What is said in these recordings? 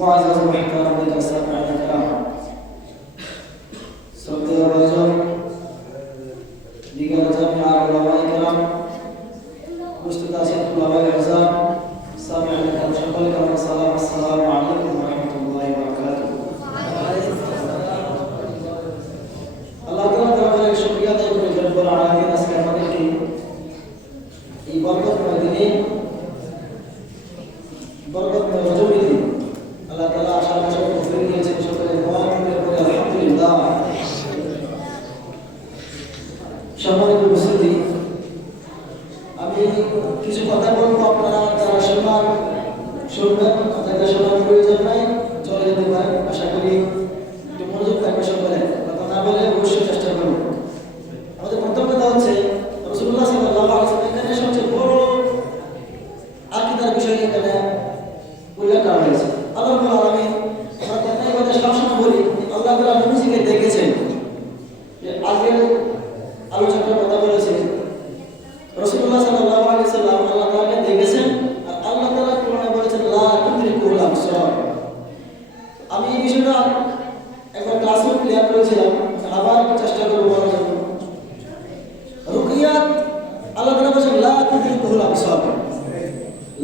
معزز محترم السامعين الكرام শ্রদ্ধেয় ভাইজান দিগর জামিয়া উলামায়ে কেরাম উপস্থিত আছেন তুলাবায়ে ইলজাম সামিঈন الكرام সকলকে আমার সালাম আসসালামু আলাইকুম ওয়া রাহমাতুল্লাহি ওয়া বারাকাতুহু। আল্লাহ তাআলা দরবারে শুকরিয়া আদায় করি যে রব্বুল আলামিন আজকে আমাদেরকে এই বরকতময় দিনে বরকতময় রজনীতে আল্লাহ তাআলা আশা আশা তৌফিক দিয়েছেন। সকলে দোয়া করে আলহামদুলিল্লাহ। সম্মানিত উপস্থিতি, আমি কিছু কথা বলবো, আপনারা যারা শুনবেন তাদের শোনার প্রয়োজন নাই, চলে যেতে পারেন। আশা করি একটু মনোযোগ থাকবে সকলে, কথা না বলে অবশ্যই চেষ্টা করব। আমাদের প্রথম কথা হচ্ছে রাসূলুল্লাহ সাল্লাল্লাহু আলাইহি ওয়াসাল্লাম এখানে সবচেয়ে বড় আকীদার বিষয় এখানে উল্লেখ করা হয়েছে। আল্লাহ রাব্বুল আলামিন, আমরা কথাই কথা সবসময় বলি, আল্লাহ তাআলা নবীজিকে দেখেছেন। যে আগের আলোচনার কথা বলেছে রাসূলুল্লাহ সাল্লাল্লাহু আলাইহি ওয়াসাল্লাম আল্লাহ তাআলাকে দেখেছেন, আর আল্লাহ তাআলা কোরআনে বলেছেন লা তুদরিকুল আবসার। আমি এই বিষয়টা একবার ক্লাসে ক্লিয়ার করেছিলাম, আবার চেষ্টা করব বলার জন্য। রুকিয়াত আল্লাহ তাআলা বলেছেন লা তুদরিকুল আবসার,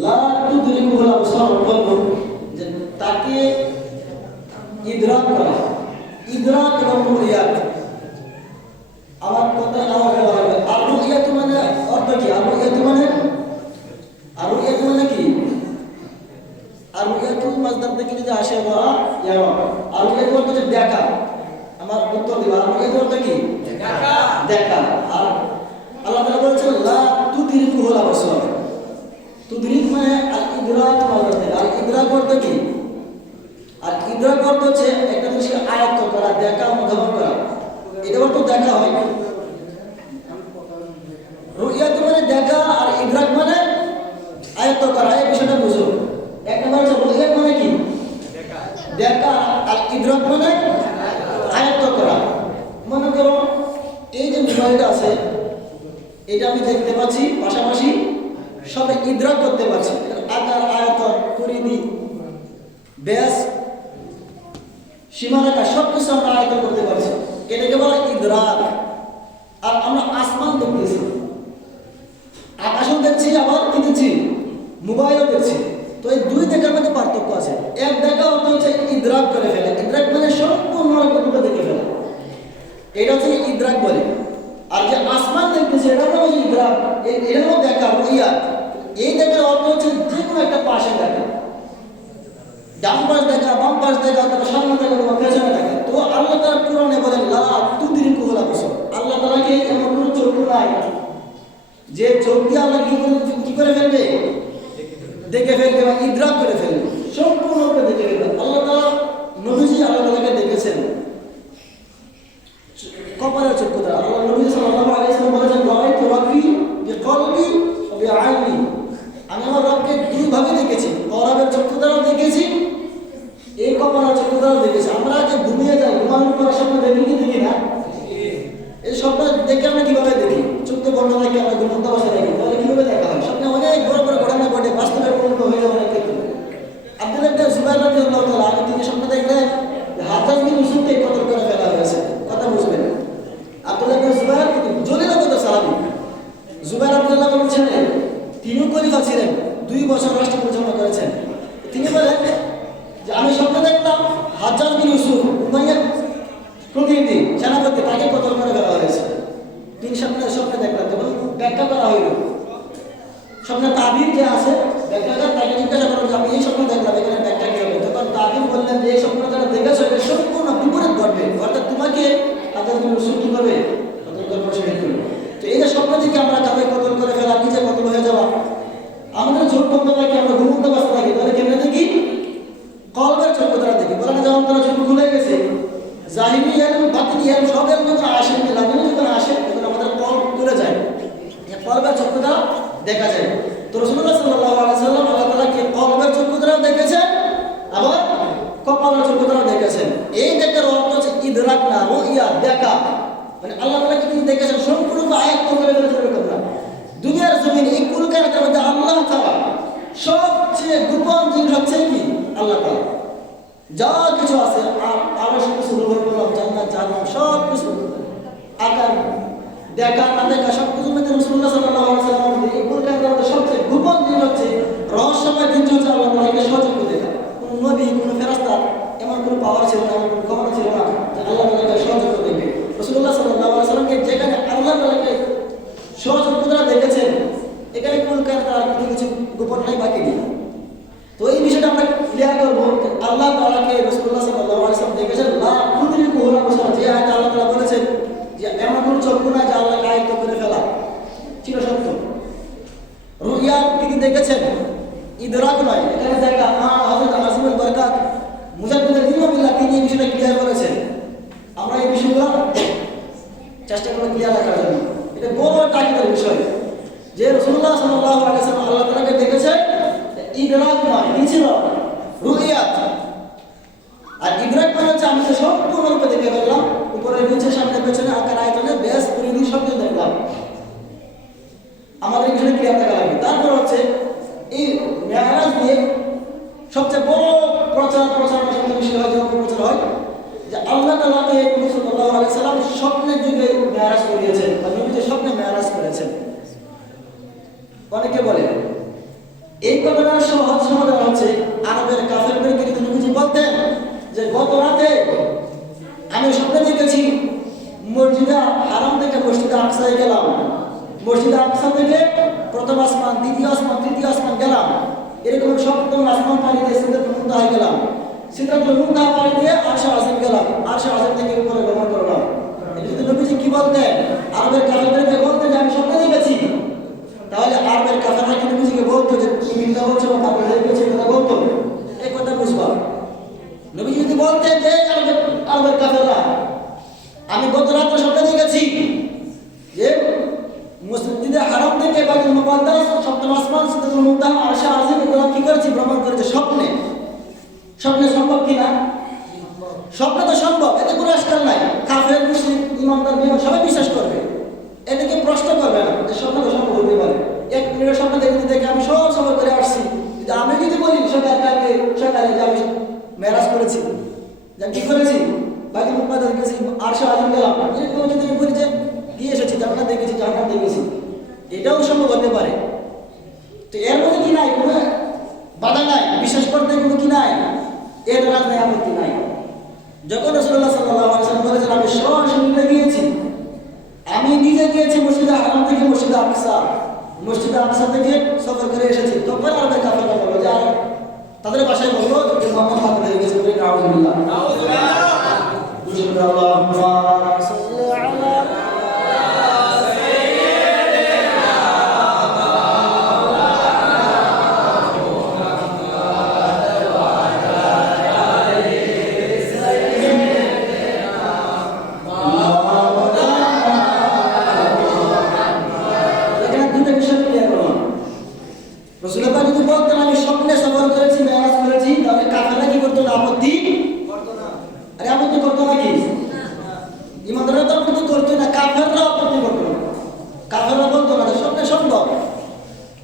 লা তুদরিকুল আবসার বলবো যে তাকে ইদরাক করা, ইদরাক এবং রুকিয়াত আমার কথা আমার বলা হবে। আর রুকিয়াত মানে অর্থ কি? আর রুকিয়াত মানে কি? আর রুকিয়াত মাসদার থেকে যদি আসে ওয়া ইয়া, আর রুকিয়াত অর্থ হচ্ছে দেখা। আমার উত্তর দিবা, আর রুকিয়াত অর্থ কি? দেখা, দেখা। আর আল্লাহ তাআলা বলেছেন লা তুদরিকুল আবসার। তুদরিক মানে আল ইদরাক মাসদার থেকে। আর ইদরাক অর্থ কি? আর ইদরাক অর্থ হচ্ছে একটা জিনিসকে আয়ত্ত করা, দেখা, অনুধাবন করা। এটা অর্থ দেখা হয়। রুইয়াত মানে দেখা, আর ইদরাক মানে আয়ত্ত করা। এই বিষয়টা বুঝো। এক নম্বর হচ্ছে রুইয়াত মানে কি? দেখা। আর ইদরাক মানে আয়ত্ত করা। মনে করো এই যে মোবাইলটা আছে, এটা আমি দেখতে পাচ্ছি, পাশাপাশি সব ইদরাক করতে পারছি। আকার, আয়তন, পরিধি, ব্যাস, সীমারেখা সবকিছু আমরা আয়ত্ত করতে পারছি। এটাকে বলা ইদরাক। আর আমরা আসমান দেখতেছি, আকাশও দেখছি, আবার কি দেখছি? মোবাইলও দেখছি। তো এই দুই দেখার মধ্যে পার্থক্য আছে। এক দেখা অর্থ হচ্ছে ইদরাক করে ফেলে, ইদরাক মানে সম্পূর্ণ রূপে দেখে ফেলে, এটা হচ্ছে ইদরাক বলে। আর যে আসমান দেখতেছি এটা হচ্ছে ইদরাক, এর মধ্যে দেখা রুইয়াত। এই দেখার অর্থ হচ্ছে যে কোনো একটা পাশে দেখা, ডান পাশ দেখা, বাম পাশ দেখা, তারপর সামনে দেখা, তারপর পেছনে দেখা। তো আল্লাহ তাআলা কোরআনে বলেন লা তুদরিকুল আবসার। আল্লাহ তাআলাকে এমন কোনো চক্ষু নাই যে চোখ দিয়ে আল্লাহ কি করে ফেলবে? দেখে ফেলবে বা ইদরাক করে ফেলবে, সম্পূর্ণরূপে দেখে ফেলবে। আল্লাহ তাআলা নবীজি আল্লাহ তাআলাকে দেখেছেন কপালের চক্ষু দ্বারা। আল্লাহ নবী সাল্লাল্লাহু আলাইহি ওয়াসাল্লাম বলেছেন রাআইতু রাব্বি বিকলবি ওয়া বিআইনি। আমি আমার রবকে দুইভাবে দেখেছি, কলবের চক্ষু দ্বারাও দেখেছি, এই কপালের চক্ষু দ্বারাও দেখেছি। আমরা যে ঘুমিয়ে যাই, ঘুমানোর পর স্বপ্ন দেখি কি দেখি না? এই স্বপ্ন দেখে আমরা কিভাবে দেখি? চোখ তো বন্ধ থাকে, আমরা ঘুমন্ত অবস্থায় দেখি, তাহলে কিভাবে দেখা হয়? স্বপ্নে অনেক বড় বড় ঘটনা ঘটে, বাস্তবে পরিণত হয়ে যাবে অনেক ক্ষেত্রে। আব্দুল্লাহ ইবনে জুবাইর রাদিয়াল্লাহু তাআলা আনহু তিনি স্বপ্ন দেখলেন হাজ্জাজ বিন ইউসুফকে কতল করে ফেলা হয়েছে। কথা বুঝবেন? আব্দুল্লাহ ইবনে জুবাইর কিন্তু জলিলাত সাহাবী, জুবাইর রাদিয়াল্লাহু তাআলা ছিলেন, তিনিও খলিফা ছিলেন, 2 বছর রাষ্ট্র পরিচালনা করেছেন। তিনি বলেন যে আমি স্বপ্ন দেখলাম হাজ্জাজ বিন ইউসুফ উমাইয়ার প্রতিনিধি সেনাপতি, তাকে কতল করে ফেলা হয়েছে। তিনি স্বপ্নে দেখলাম, তখন ব্যাখ্যা করা হইল। স্বপ্নের তাবির যে আছে ব্যাখ্যাকার, তাকে জিজ্ঞাসা করলাম যে আমি এই স্বপ্ন দেখলাম, এখানে ব্যাখ্যা কি হবে? তখন তাবির বললেন যে এই স্বপ্ন যারা দেখেছো এটা সম্পূর্ণ বিপরীত ঘটবে, অর্থাৎ তোমাকে হাজ্জাজ বিন ইউসুফ কি করবে? কতল করে শহীদ করবে। তো এই যে স্বপ্ন থেকে আমরা কাউকে কতল করে ফেলা, নিজে কতল হয়ে যাওয়া, আমাদের চোখ বন্ধ থাকে, আমরা ঘুমন্ত অবস্থা থাকি, তাহলে কেমনে দেখি? কলবের চক্ষু দ্বারা দেখি। বলেন যখন তারা চক্ষু খুলে গেছে, জাহিরি এলম, বাতিনি এলম সব এলম যখন আসে, লাগবে যখন আসে, তখন আমাদের কলব খুলে যায়, কলবের চক্ষু দ্বারা দেখা যায়। তো রাসূলুল্লাহ সাল্লাল্লাহু আলাইহি ওয়াসাল্লাম আল্লাহ তাআলাকে কলবের চক্ষু দ্বারা দেখেছেন, আবার কপালের চক্ষু দ্বারা দেখেছেন। এই দেখার অর্থ হচ্ছে ইদরাক না, রুইয়া, দেখা। মানে আল্লাহ তাআলা কি দেখেছেন সম্পূর্ণ আয়াত করে ফেলেছেন। দুনিয়ার জমিনে এই কুল কায়নাতের মধ্যে আল্লাহ ছাড়া সবচেয়ে গোপন জিনিস হচ্ছে কি? আল্লাহ তাআলা। যা কিছু আছে আর আরো সব কিছু রূপে বললাম, জান্নাত জাহান্নাম সব কিছু আকার দেখা না দেখা সব কিছু মধ্যে রাসূলুল্লাহ সাল্লাল্লাহু আলাইহি ওয়াসাল্লাম এই কোরআনের সবচেয়ে গোপন জিনিস হচ্ছে, রহস্যময় জিনিস হচ্ছে আল্লাহ তাআলাকে সহযোগ দেখা। কোন নবী কোন ফেরেশতা এমন কোনো পাওয়ার ছিল না, এমন কোনো ক্ষমতা ছিল না যে আল্লাহ তাআলাকে সহযোগ দেখবে। রাসূলুল্লাহ সাল্লাল্লাহু আলাইহি ওয়াসাল্লামকে যেখানে আল্লাহ তাআলাকে সহযোগ দেখেছেন, এখানে কোন কারণে কিছু গোপন নাই, বাকি নেই। তো এই বিষয়টা আমরা ক্লিয়ার করবো। আল্লাহ তাআলাকে রাসূলুল্লাহ সাল্লাল্লাহু আলাইহি ওয়াসাল্লাম দেখেছেন, লা তুদরিকু হুল আবসার, যে আয়াতে আল্লাহ তাআলা বলেছেন যে এমন কোন চক্ষু নাই যে আল্লাহকে আয়ত্ত করে ফেলা, চিরসত্য। রুইয়া তিনি দেখেছেন, ইদরাক নয়, এখানে দেখা। হযরত আজিমুল বরকাত মুজাদ্দিদ ইলমিল্লাহ তিনি এই বিষয়টা ক্লিয়ার করেছেন। আমরা এই বিষয়গুলো চেষ্টা করব ক্লিয়ার রাখার জন্য। এটা বড় তাকিদের বিষয় যে রাসূলুল্লাহ সাল্লাল্লাহু আলাইহি ওয়াসাল্লাম আল্লাহ তাআলাকে দেখেছেন, ইদরাক নয়, কি ছিল? রুইয়াত। আর ইদরাক মানে হচ্ছে আমি সম্পূর্ণরূপে দেখে ফেললাম, উপরে নিচে সামনে পেছনে আকার আয়তনে বেশ পরিধি সব কিছু দেখলাম। আমাদের এখানে ক্লিয়ার থাকা লাগবে। তারপর হচ্ছে এই মেরাজ নিয়ে সবচেয়ে বড় প্রচারণা সবচেয়ে বেশি হয়, যখন প্রচার হয় যে আল্লাহ তাআলাকে নবী সাল্লাল্লাহু আলাইহি ওয়াসাল্লাম স্বপ্নের যুগে মেরাজ করিয়েছেন, বা নবীজি স্বপ্নে মেরাজ করেছেন। অনেকে বলে এই ঘটনার সহজ সমাধান হচ্ছে আরবের কাফেরদেরকে যদি নবীজি বলতেন যে গত রাতে আমি স্বপ্নে দেখেছি মসজিদে হারাম থেকে মসজিদে আকসায় গেলাম, মসজিদে আকসা থেকে প্রথম আসমান, দ্বিতীয় আসমান, তৃতীয় আসমান গেলাম, এরকম সপ্তম আসমান পানি দিয়ে সিদরাতুল মুনতাহা গেলাম, সিদরাতুল মুনতাহা পানি দিয়ে আরশে আজিম গেলাম, আরশে আজিম থেকে উপরে গমন করলাম। এটা যদি নবীজি কি বলতেন, আরবের কাফেরদেরকে বলতেন যে আমি স্বপ্নে দেখেছি, তাহলে আরবের কাফেররা কি নবীজিকে বলতো যে তুমি মিথ্যা বলছো বা পাগল হয়ে গেছো, কথা বলতো? এই কথা বুঝবা। নবীজি যদি বলতেন যে আরবের কাফেররা আমি গত রাতে স্বপ্নে দেখেছি যে মসজিদে হারাম থেকে বাইতুল মুকাদ্দাস, সপ্তম আসমান, সিদরাতুল মুনতাহা, আরশে আজিম এগুলো কি করেছি? ভ্রমণ করেছে স্বপ্নে। স্বপ্নে সম্ভব কিনা? স্বপ্নে তো সম্ভব, এতে কোনো আশঙ্কা নাই। কাফের, মুশরিক, ইমানদার, বেঈমান সবাই বিশ্বাস করবে, এদিকে প্রশ্ন করবে না যে স্বপ্ন তো সম্ভব হতে পারে। এক মিনিটের স্বপ্ন দেখে আমি সব সফর করে আসছি, কিন্তু আমি যদি বলি সকালে যে আমি মেরাজ করেছি, যে আমি কি করেছি, বাইতুল মুকাদ্দাস গেছি, আরশে আজিম গেলাম, এরকম যদি আমি বলি যে গিয়ে এসেছি, জান্নাত দেখেছি, জাহান্নাম দেখেছি, এটাও সম্ভব হতে পারে। তো এর মধ্যে কি নাই, কোনো বাধা নাই, বিশ্বাস করতে কোনো কি নাই, এর রাজ নাই, আপত্তি নাই। যখন রাসূলুল্লাহ সাল্লাল্লাহু আলাইহি ওয়াসাল্লাম বলেছেন আমি সরাসরি গিয়েছি, আমি নিজে গিয়েছি মসজিদে হারাম থেকে মসজিদে আকসা থেকে সফর করে এসেছি, তখন আরবের কাফেররা বলল যে তাদের ভাষায় বললো যে মুহাম্মদ পাগল হয়ে গেছে, বলে নাউযুবিল্লাহ। রাসূলুল্লাহ যদি বলতেন আমি স্বপ্নে সফর করেছি, মেরাজ করেছি, তাহলে কাফেররা কি করতো? আপত্তি করতো না। আরে আপত্তি করতো নাকি? ইমানদাররা তো আপত্তি করতো না, কাফেররা আপত্তি করতো না। কাফেররা বলতো না স্বপ্নে সম্ভব,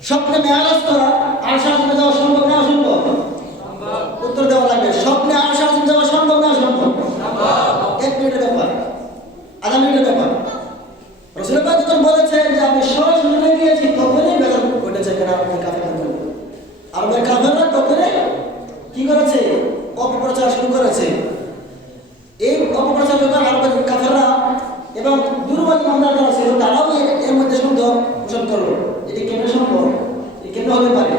স্বপ্নে মেরাজ করা, আরশে আজিমে যাওয়া সম্ভব না অসম্ভব? উত্তর দেওয়া লাগবে। স্বপ্নে আরশে আজিম যাওয়া সম্ভব না অসম্ভব? এক মিনিটের ব্যাপার, আধা মিনিটের ব্যাপার। রাসূলুল্লাহ যখন বলেছেন যে আমি সরাসরি গিয়েছি, তখনই বেজার ঘটেছে। কেন? আরবের কাফেররা তখনই কি করেছে? অপপ্রচার শুরু করেছে। এই অপপ্রচার যখন আরবের কাফেররা এবং দুর্বল ইমানদার যারা ছিল, তারাও এর মধ্যে সন্দেহ পোষণ করলো, এটি কেন সম্ভব, এটি কেন হতে পারে।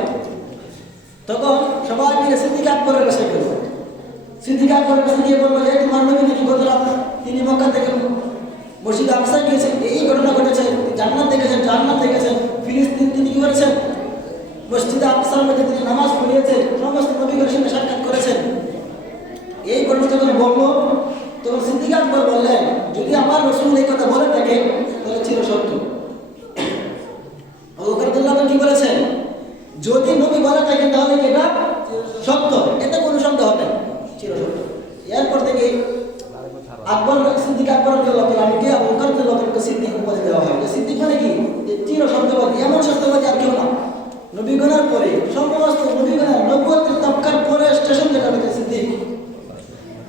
তখন সবাই মিলে সিদ্দিক আকবরের কাছে গেল। সিদ্দিক আকবরের কাছে গিয়ে বললো যে তোমার নবী নাকি গত রাত তিনি মক্কা থেকে মসজিদে আকসা গিয়েছেন, এই ঘটনা ঘটেছে, জান্নাত দেখেছেন, ফিলিস্তিন তিনি কি করেছেন? মসজিদে আকসার মধ্যে তিনি নামাজ পড়িয়েছেন, সমস্ত নবীদের সঙ্গে সাক্ষাৎ করেছেন। এই ঘটনা যখন বললো, তখন সিদ্দিক আকবর বললেন যদি আমার রাসূল এই কথা বলে থাকে তাহলে চিরসত্য। আবু বকর রাদিয়াল্লাহু আনহু কি বলেছেন? যদি নবী বলে থাকে তাহলে কি এটা সত্য, এতে কোনো সন্দেহ হবে না, চিরসত্য। এরপর থেকে আকবর সিদ্দিক আকবর রাদিয়াল্লাহু আনহু কে আবু বকর রাদিয়াল্লাহু আনহু সিদ্দিক উপাধি দেওয়া হয়। সিদ্দিক মানে কি? যে চিরসত্যবাদী, এমন সত্যবাদী আর কেউ না। নবীগণের পরে সমস্ত নবীগণের নবুয়তের তাবকার পরে স্টেশন যেটা হচ্ছে সিদ্দিক,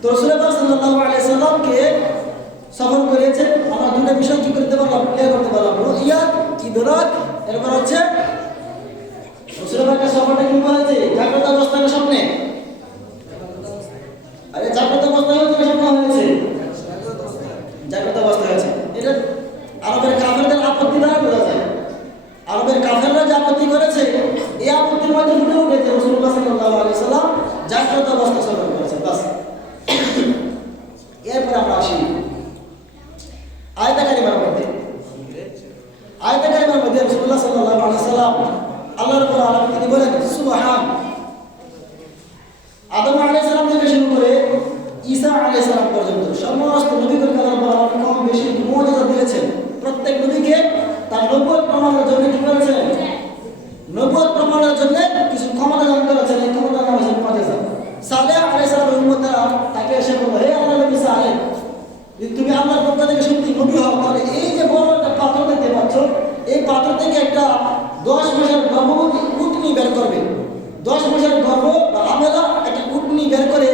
তো রাসূলুল্লাহ সাল্লাল্লাহু আলাইহি সাল্লামকে সফর করেছে। আমরা দুটো বিষয় কি করতে পারলাম, ক্লিয়ার করতে পারলাম, রুইয়া, ইদরাক। এরপর হচ্ছে রাসূলুল্লাহকে সফরটা কি হয়েছে, জাগ্রত অবস্থায় না স্বপ্নে? আরে জাগ্রত অবস্থায় হয়েছে না স্বপ্নে হয়েছে? জাগ্রত অবস্থায় হয়েছে। এটা আরবের কাফেরদের আপত্তি দ্বারা বোঝা যায়। আরবের কাফেররা যে আপত্তি করেছে, এই আপত্তির মধ্যে ফুটে উঠেছে রাসূলুল্লাহ সাল্লাল্লাহু আলাইহি সাল্লাম জাগ্রত অবস্থায় সফর করেছে, বাস। এরপর আমরা আসি আয়াতে কারিমার মধ্যে। আয়াতে কারিমার মধ্যে রাসূলুল্লাহ সাল্লাল্লাহু আলাইহি সাল্লাম আল্লাহ রাব্বুল আলামিন তিনি বলেন সুবহান। আদম আলাইহিস সালাম থেকে শুরু করে ঈসা আলাইহিস সালাম পর্যন্ত সমস্ত নবীদেরকে আল্লাহ রাব্বুল আলামিন কম বেশি মুজিজা দিয়েছেন। প্রত্যেক নবীকে তার নবুয়ত প্রমাণের জন্য কি করেছেন? নবুয়ত প্রমাণের জন্য কিছু ক্ষমতা দান করেছেন। এই ক্ষমতা নাম হচ্ছে মুজিজা। সালেহ আলাইহিস সালামের উম্মতরা তাকে এসে বলল, হে আল্লাহর নবী সালেহ, তুমি আল্লাহর পক্ষ থেকে সত্যি নবী হও, তাহলে এই যে বড় একটা পাথর দেখতে পাচ্ছ, এই পাথর থেকে একটা 10 মাসের গর্ভবতী উটনি বের করবে। 10 মাসের গর্ভ বা আমেলা একটা উটনি বের করে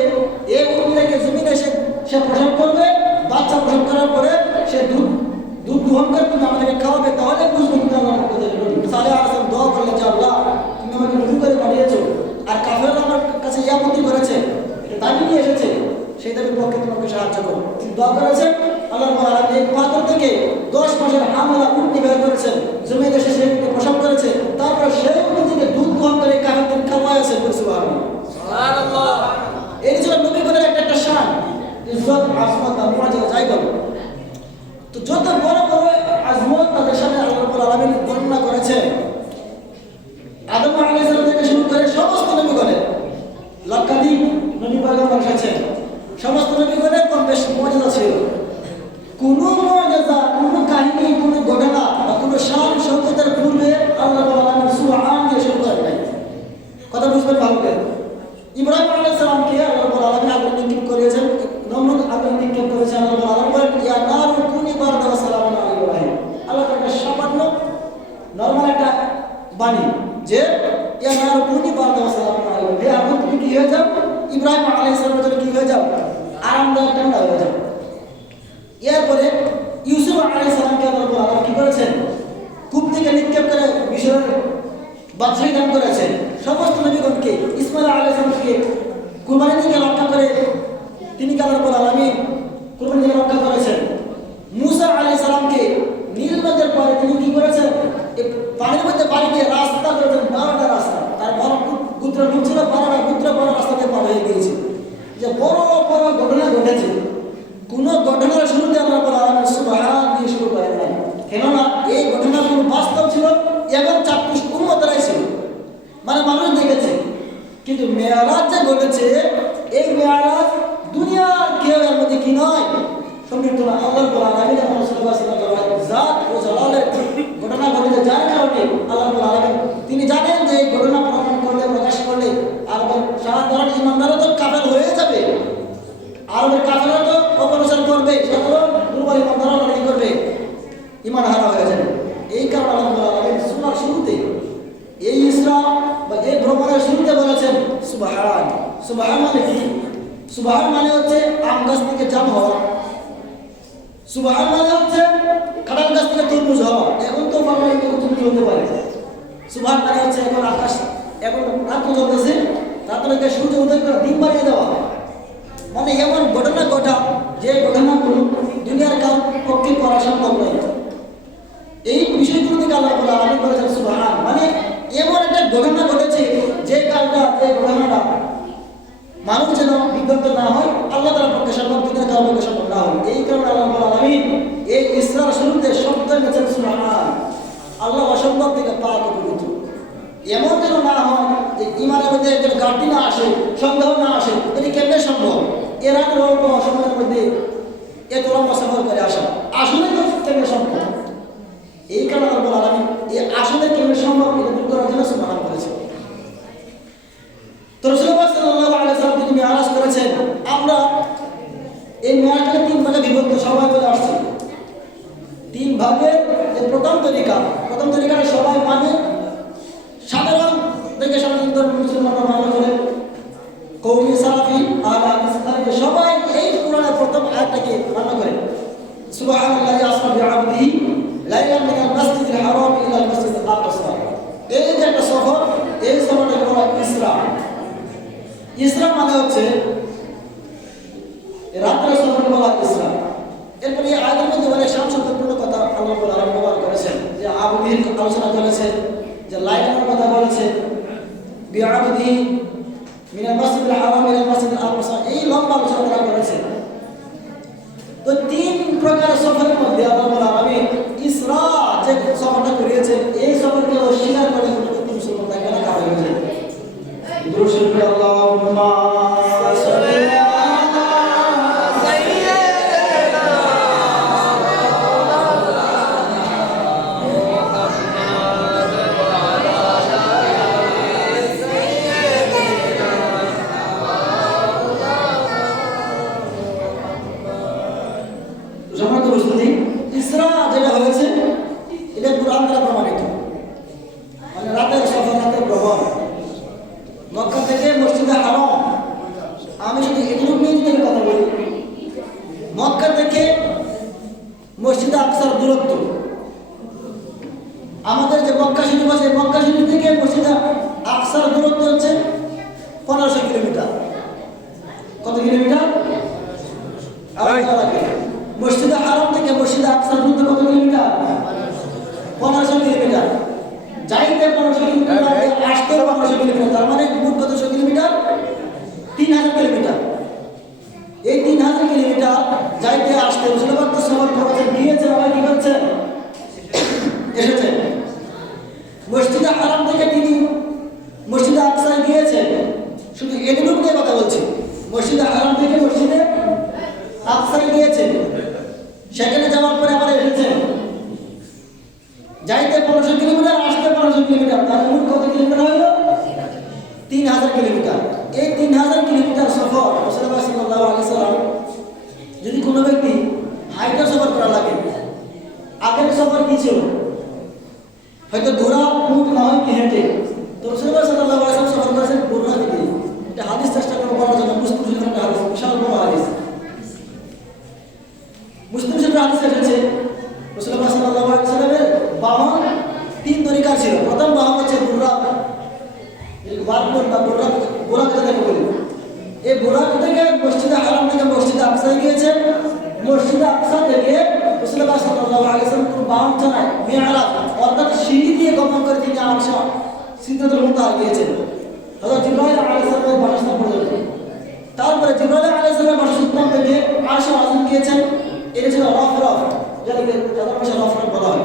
এই উটনিটাকে জমিনে সে প্রসব করবে। বাচ্চা প্রসব করার পরে সে দুধ গ্রহণ করে তুমি আমাদেরকে খাওয়াবে, তাহলে বুঝবে তুমি আমার পক্ষ থেকে নবী। সালেহ আলাইহিস সালাম দোয়া করলেন যে আল্লাহ, তুমি আমাকে নবী করে পাঠিয়েছো, আর কাফেররা আমার কাছে এই আপত্তি করেছে, দাবি নিয়ে এসেছে, সেই দাবির পক্ষে তোমাকে সাহায্য করো। দোয়া করেছেন আল্লাহ রাব্বুল আলামিন এই পাথর থেকে 10 মাসের হামলা উটনি বের করেছেন, জমিনে এসে সে প্রসব করেছে, তারপর সেই উটনি থেকে দুধ গ্রহণ করে কাফেরদের খাওয়াইছে। সুবহানাল্লাহ। এই ছিল নবীগণের একটা শান, ইজ্জত, আজমত আর মুআজিজা যাই বলো। তো যত বড় বড় আজমত তাদের সামনে আল্লাহ রাব্বুল আলামিন বর্ণনা করেছেন। আদম আলাইহিস সালাম থেকে শুরু করে সমস্ত নবীগণের লক্ষাধিক নবী পয়গম্বর এসেছেন। সমস্ত নবীগণের কম বেশ মুআজিজা ছিল। কোনো মুআজিজা, কোনো কাহিনী, কোনো ঘটনা বা কোনো শান শৌকতের পূর্বে আল্লাহ রাব্বুল আলামিন সুবহান দিয়ে শুরু করেন নাই। কথা বুঝবেন ভালো করে। ইব্রাহিম আলাইহিস সালামকে আল্লাহ রাব্বুল আলামিন আগুনে নিক্ষেপ করেছেন, নমরুদ আগুনে নিক্ষেপ করেছেন। আল্লাহ রাব্বুল আলামিন বলেন ইয়া নারু কুনি বারদান ওয়া সালামান আলা ইব্রাহিম। আল্লাহ তাআলা সামান্য নরমাল একটা বাণী যে ইয়া নারু কুনি বারদান ওয়া সালামান আলা ইব্রাহিম, হে আগুন তুমি কি হয়ে যাও, ইব্রাহিম আলাইহিস সালামের জন্য কি হয়ে যাও, আরামদায়ক ঠান্ডা হয়ে যাও। এরপরে ইউসুফ আলাইহিস সালামকে আল্লাহ রাব্বুল আলামিন কি করেছেন, কূপ থেকে নিক্ষেপ করে মিশরের বাদশাহী দান করেছেন। সমস্ত নবীগণকে, ইসমাঈল আলাইহিস সালামকে কুরবানি থেকে রক্ষা করে তিনি আল্লাহ রাব্বুল আলামিন কুরবানি থেকে রক্ষা করেছেন। মুসা আলাইহিস সালামকে নীল নদের পরে তিনি কি করেছেন, এই পানির মধ্যে পানি দিয়ে রাস্তা করেছেন, 12টা রাস্তা। তার 12 গোত্র লোক ছিল, 12টা গোত্র বড় রাস্তাতে পার হয়ে গিয়েছে। যে বড় বড় ঘটনা ঘটেছে, কোন ঘটনার শুরুতে আল্লাহ রাব্বুল আলামিন সুবহান দিয়ে শুরু করেন নাই, কেননা এই ঘটনাগুলো বাস্তব ছিল এবং চাক্ষুষ উম্মতরাই ছিল, মানে মানুষ দেখেছে। কিন্তু মেরাজ যে ঘটেছে, এই মেরাজ দুনিয়ার কেউ এর মধ্যে কি নয়, সম্পৃক্ত না। আল্লাহ রাব্বুল আলামিন এবং রাসূলুল্লাহ সাল্লাল্লাহু আলাইহি ওয়াসাল্লাম জাত ও জালালের ঘটনা ঘটেছে, যার কারণে আল্লাহ রাব্বুল আলামিন তিনি জানেন যে এই ঘটনা প্রমাণ করলে, প্রকাশ করলে আরবের সাধারণ ইমানদারও তো কাফের হয়ে যাবে, আরবের কাফেররা তো অপপ্রচার করবে, সাধারণ দুর্বল ইমানদাররা কি করবে, ইমান হারা হয়ে যাবে। এই কারণে আল্লাহ রাব্বুল আলামিন সূরার শুরুতে, এই ইসলাম বা এই ভ্রমণের শুরুতে বলেছেন সুবহান। সুবহান মানে কি? সুবহান মানে হচ্ছে আম গাছ থেকে জাম হওয়া। সুবহান মানে হচ্ছে কাঁঠাল গাছ থেকে তরমুজ হওয়া। এখন তো বাংলায় তরমুজ হতে পারে। সুবহান মানে হচ্ছে এখন আকাশ, এখন রাত চলতেছে, রাত থেকে সূর্য উদয় করে দিন বাড়িয়ে দেওয়া, মানে এমন ঘটনা ঘটা যে ঘটনাগুলো দুনিয়ার কারো পক্ষে করা সম্ভব নয়। এই বিষয়গুলো থেকে আল্লাহ রাব্বুল আলামিন বলেছেন সুবহান, মানে এমন একটা ঘটনা ঘটেছে যে কারণটা, যে ঘটনাটা মানুষ যেন বিভ্রান্ত না হয়, আল্লাহ তাআলার পক্ষে সম্ভব, দুনিয়ার কারো পক্ষে সম্ভব না হয়। এই কারণে আল্লাহ রাব্বুল আলামিন এই ইসরার শুরুতে শব্দ এনেছেন সুবহান, আল্লাহ অসম্ভব থেকে পাক ও পবিত্র। এমন যেন না হয় যে ইমানের মধ্যে যেন ঘাটতি না আসে, সন্দেহ না আসে, এটি কেমনে সম্ভব? এর আগে অল্প সময়ের মধ্যে এত লম্বা সফর করে আসা আসলে তো কেমনে সম্ভব? এই কারণে আল্লাহ রাব্বুল আলামিন এই আসলে কেমনে সম্ভব এটা দূর করার জন্য সুবহান বলেছেন। তো রাসূলুল্লাহ সাল্লাল্লাহু আলাইহি ওয়াসাল্লাম তিনি মেরাজ করেছেন। আমরা এই মেরাজটা 3 ভাগে বিভক্ত, সবাই বলে আসছে 3 ভাগে। যে প্রথম তরিকাটা সবাই মানে, সাধারণ থেকে সাধারণ মুসলমানরা মানা করে। কওমি সালাফি আহলে হাদিস তারা সবাই এই কোরআনের প্রথম আয়াতটাকে মান্য করে। সুবহানাল্লাহি আসরা বিআবদিহি লাইলান মিনাল মাসজিদিল হারাম ইলাল মাসজিদিল আকসা। এই যে একটা সফর, এই সফরটাকে বলা হয় ইসরা। ইসরা মানে হচ্ছে রাতের সফরকে বলা হয় ইসরা। এরপরে এই আয়াতের মধ্যে অনেক শান্তপূর্ণ কথা আল্লাহ ব্যবহার করেছেন, যে আবদির আলোচনা করেছে, যে লাইলানের কথা বলেছে, বিআবদিহি মিনাল মাসজিদিল হারাম ইলাল মাসজিদিল আকসা, এই লম্বা আলোচনা করা করেছে। তো তিন প্রকার সফরের মধ্যে আল্লাহ আলামিন ইসরা যে সফরটা করিয়েছে, এই সফরকে অস্বীকার করে কোনো ব্যক্তি মুসলমান থাকে না, কাফের হয়ে যায়। দুরূদ শরীফ আল্লাহুম্মা সাল্লি আলা সাইয়্যিদিনা মুহাম্মাদ ওয়া আলা আলি সাইয়্যিদিনা জামাত উপস্থিতি। ইসরা যেটা হয়েছে এটা কুরআন দ্বারা প্রমাণিত, মানে রাতের সফর, রাতের ভ্রমণ মক্কা থেকে মসজিদে হারাম। আমি শুধু এটুকু নিয়ে যদি কথা বলি, মক্কা থেকে মসজিদে আকসার দূরত্ব, আমাদের যে মক্কা শরীফ আছে, মক্কা শরীফ থেকে মসজিদে আকসার দূরত্ব হচ্ছে 1500 কিলোমিটার। কত কিলোমিটার? মসজিদে হারাম থেকে মসজিদে আকসার দূরত্ব কত কিলোমিটার? 1500 কিলোমিটার। যাইতে 1500 কিলোমিটার, আসতে 1500 কিলোমিটার, তার মানে মোট কতশো কিলোমিটার? 3000 কিলোমিটার। এই 3000 কিলোমিটার যাইতে আসতে রাসূলুল্লাহ তো সফর করেছেন, গিয়েছেন, আবার কি করছেন? এসেছেন। মসজিদে হারাম থেকে তিনি মসজিদে আকসায় গিয়েছেন, শুধু এটুকু নিয়ে কথা বলছি। মসজিদে হারাম থেকে মসজিদে আকসায় গিয়েছেন, সেখানে যাওয়ার পরে আবার এসেছেন। যাইতে 1500 কিলোমিটার, আসতে 1500 কিলোমিটার, তার মোট কত কিলোমিটার হইল? 3000 কিলোমিটার। এই 3000 কিলোমিটার সফর রাসূলুল্লাহ সাল্লাল্লাহু আলাইহি ওয়াসাল্লাম যদি কোনো ব্যক্তি হাইটে সফর করা লাগে, আগের সফর কি ছিল? হয়তো ঘোড়া, উট, না হয় কি হেঁটে। তো রাসূলুল্লাহ সাল্লাল্লাহু আলাইহি ওয়াসাল্লাম সফর করেছেন ঘোড়া দিয়ে। এটা হাদিস চেষ্টা করে বলার জন্য, মুসলিম শরীফের একটা হাদিস, বিশাল বড় হাদিস। মুসলিম শরীফের হাদিস এসেছে রাসূলুল্লাহ সাল্লাল্লাহু আলাইহি ওয়াসাল্লামের বাহন 3 তরিকার ছিল। প্রথম বাহন হচ্ছে বুররাক, বারবন বা বুররাক, বুরাক যেটাকে বলি। এই বুরাক থেকে মসজিদে হারাম থেকে মসজিদে আকসায় গিয়েছেন। মসজিদে আকসা থেকে রাসূলুল্লাহ সাল্লাল্লাহু আলাইহি ওয়াসাল্লাম কোনো বাহন ছাড়াই মি'রাজ অর্থাৎ সিঁড়ি দিয়ে গমন করে তিনি আরশা সিদরাতুল মুনতাহা গিয়েছেন, হযরত জিবরাইল আলাইহিস সালামের বাসস্থান পর্যন্ত। তারপরে জিবরাইল আলাইহিস সালামের বাসস্থান থেকে আরশে আযম গিয়েছেন। এটা ছিল রফরফ, যেটাকে সাধারণ ভাষায় রফরফ বলা হয়।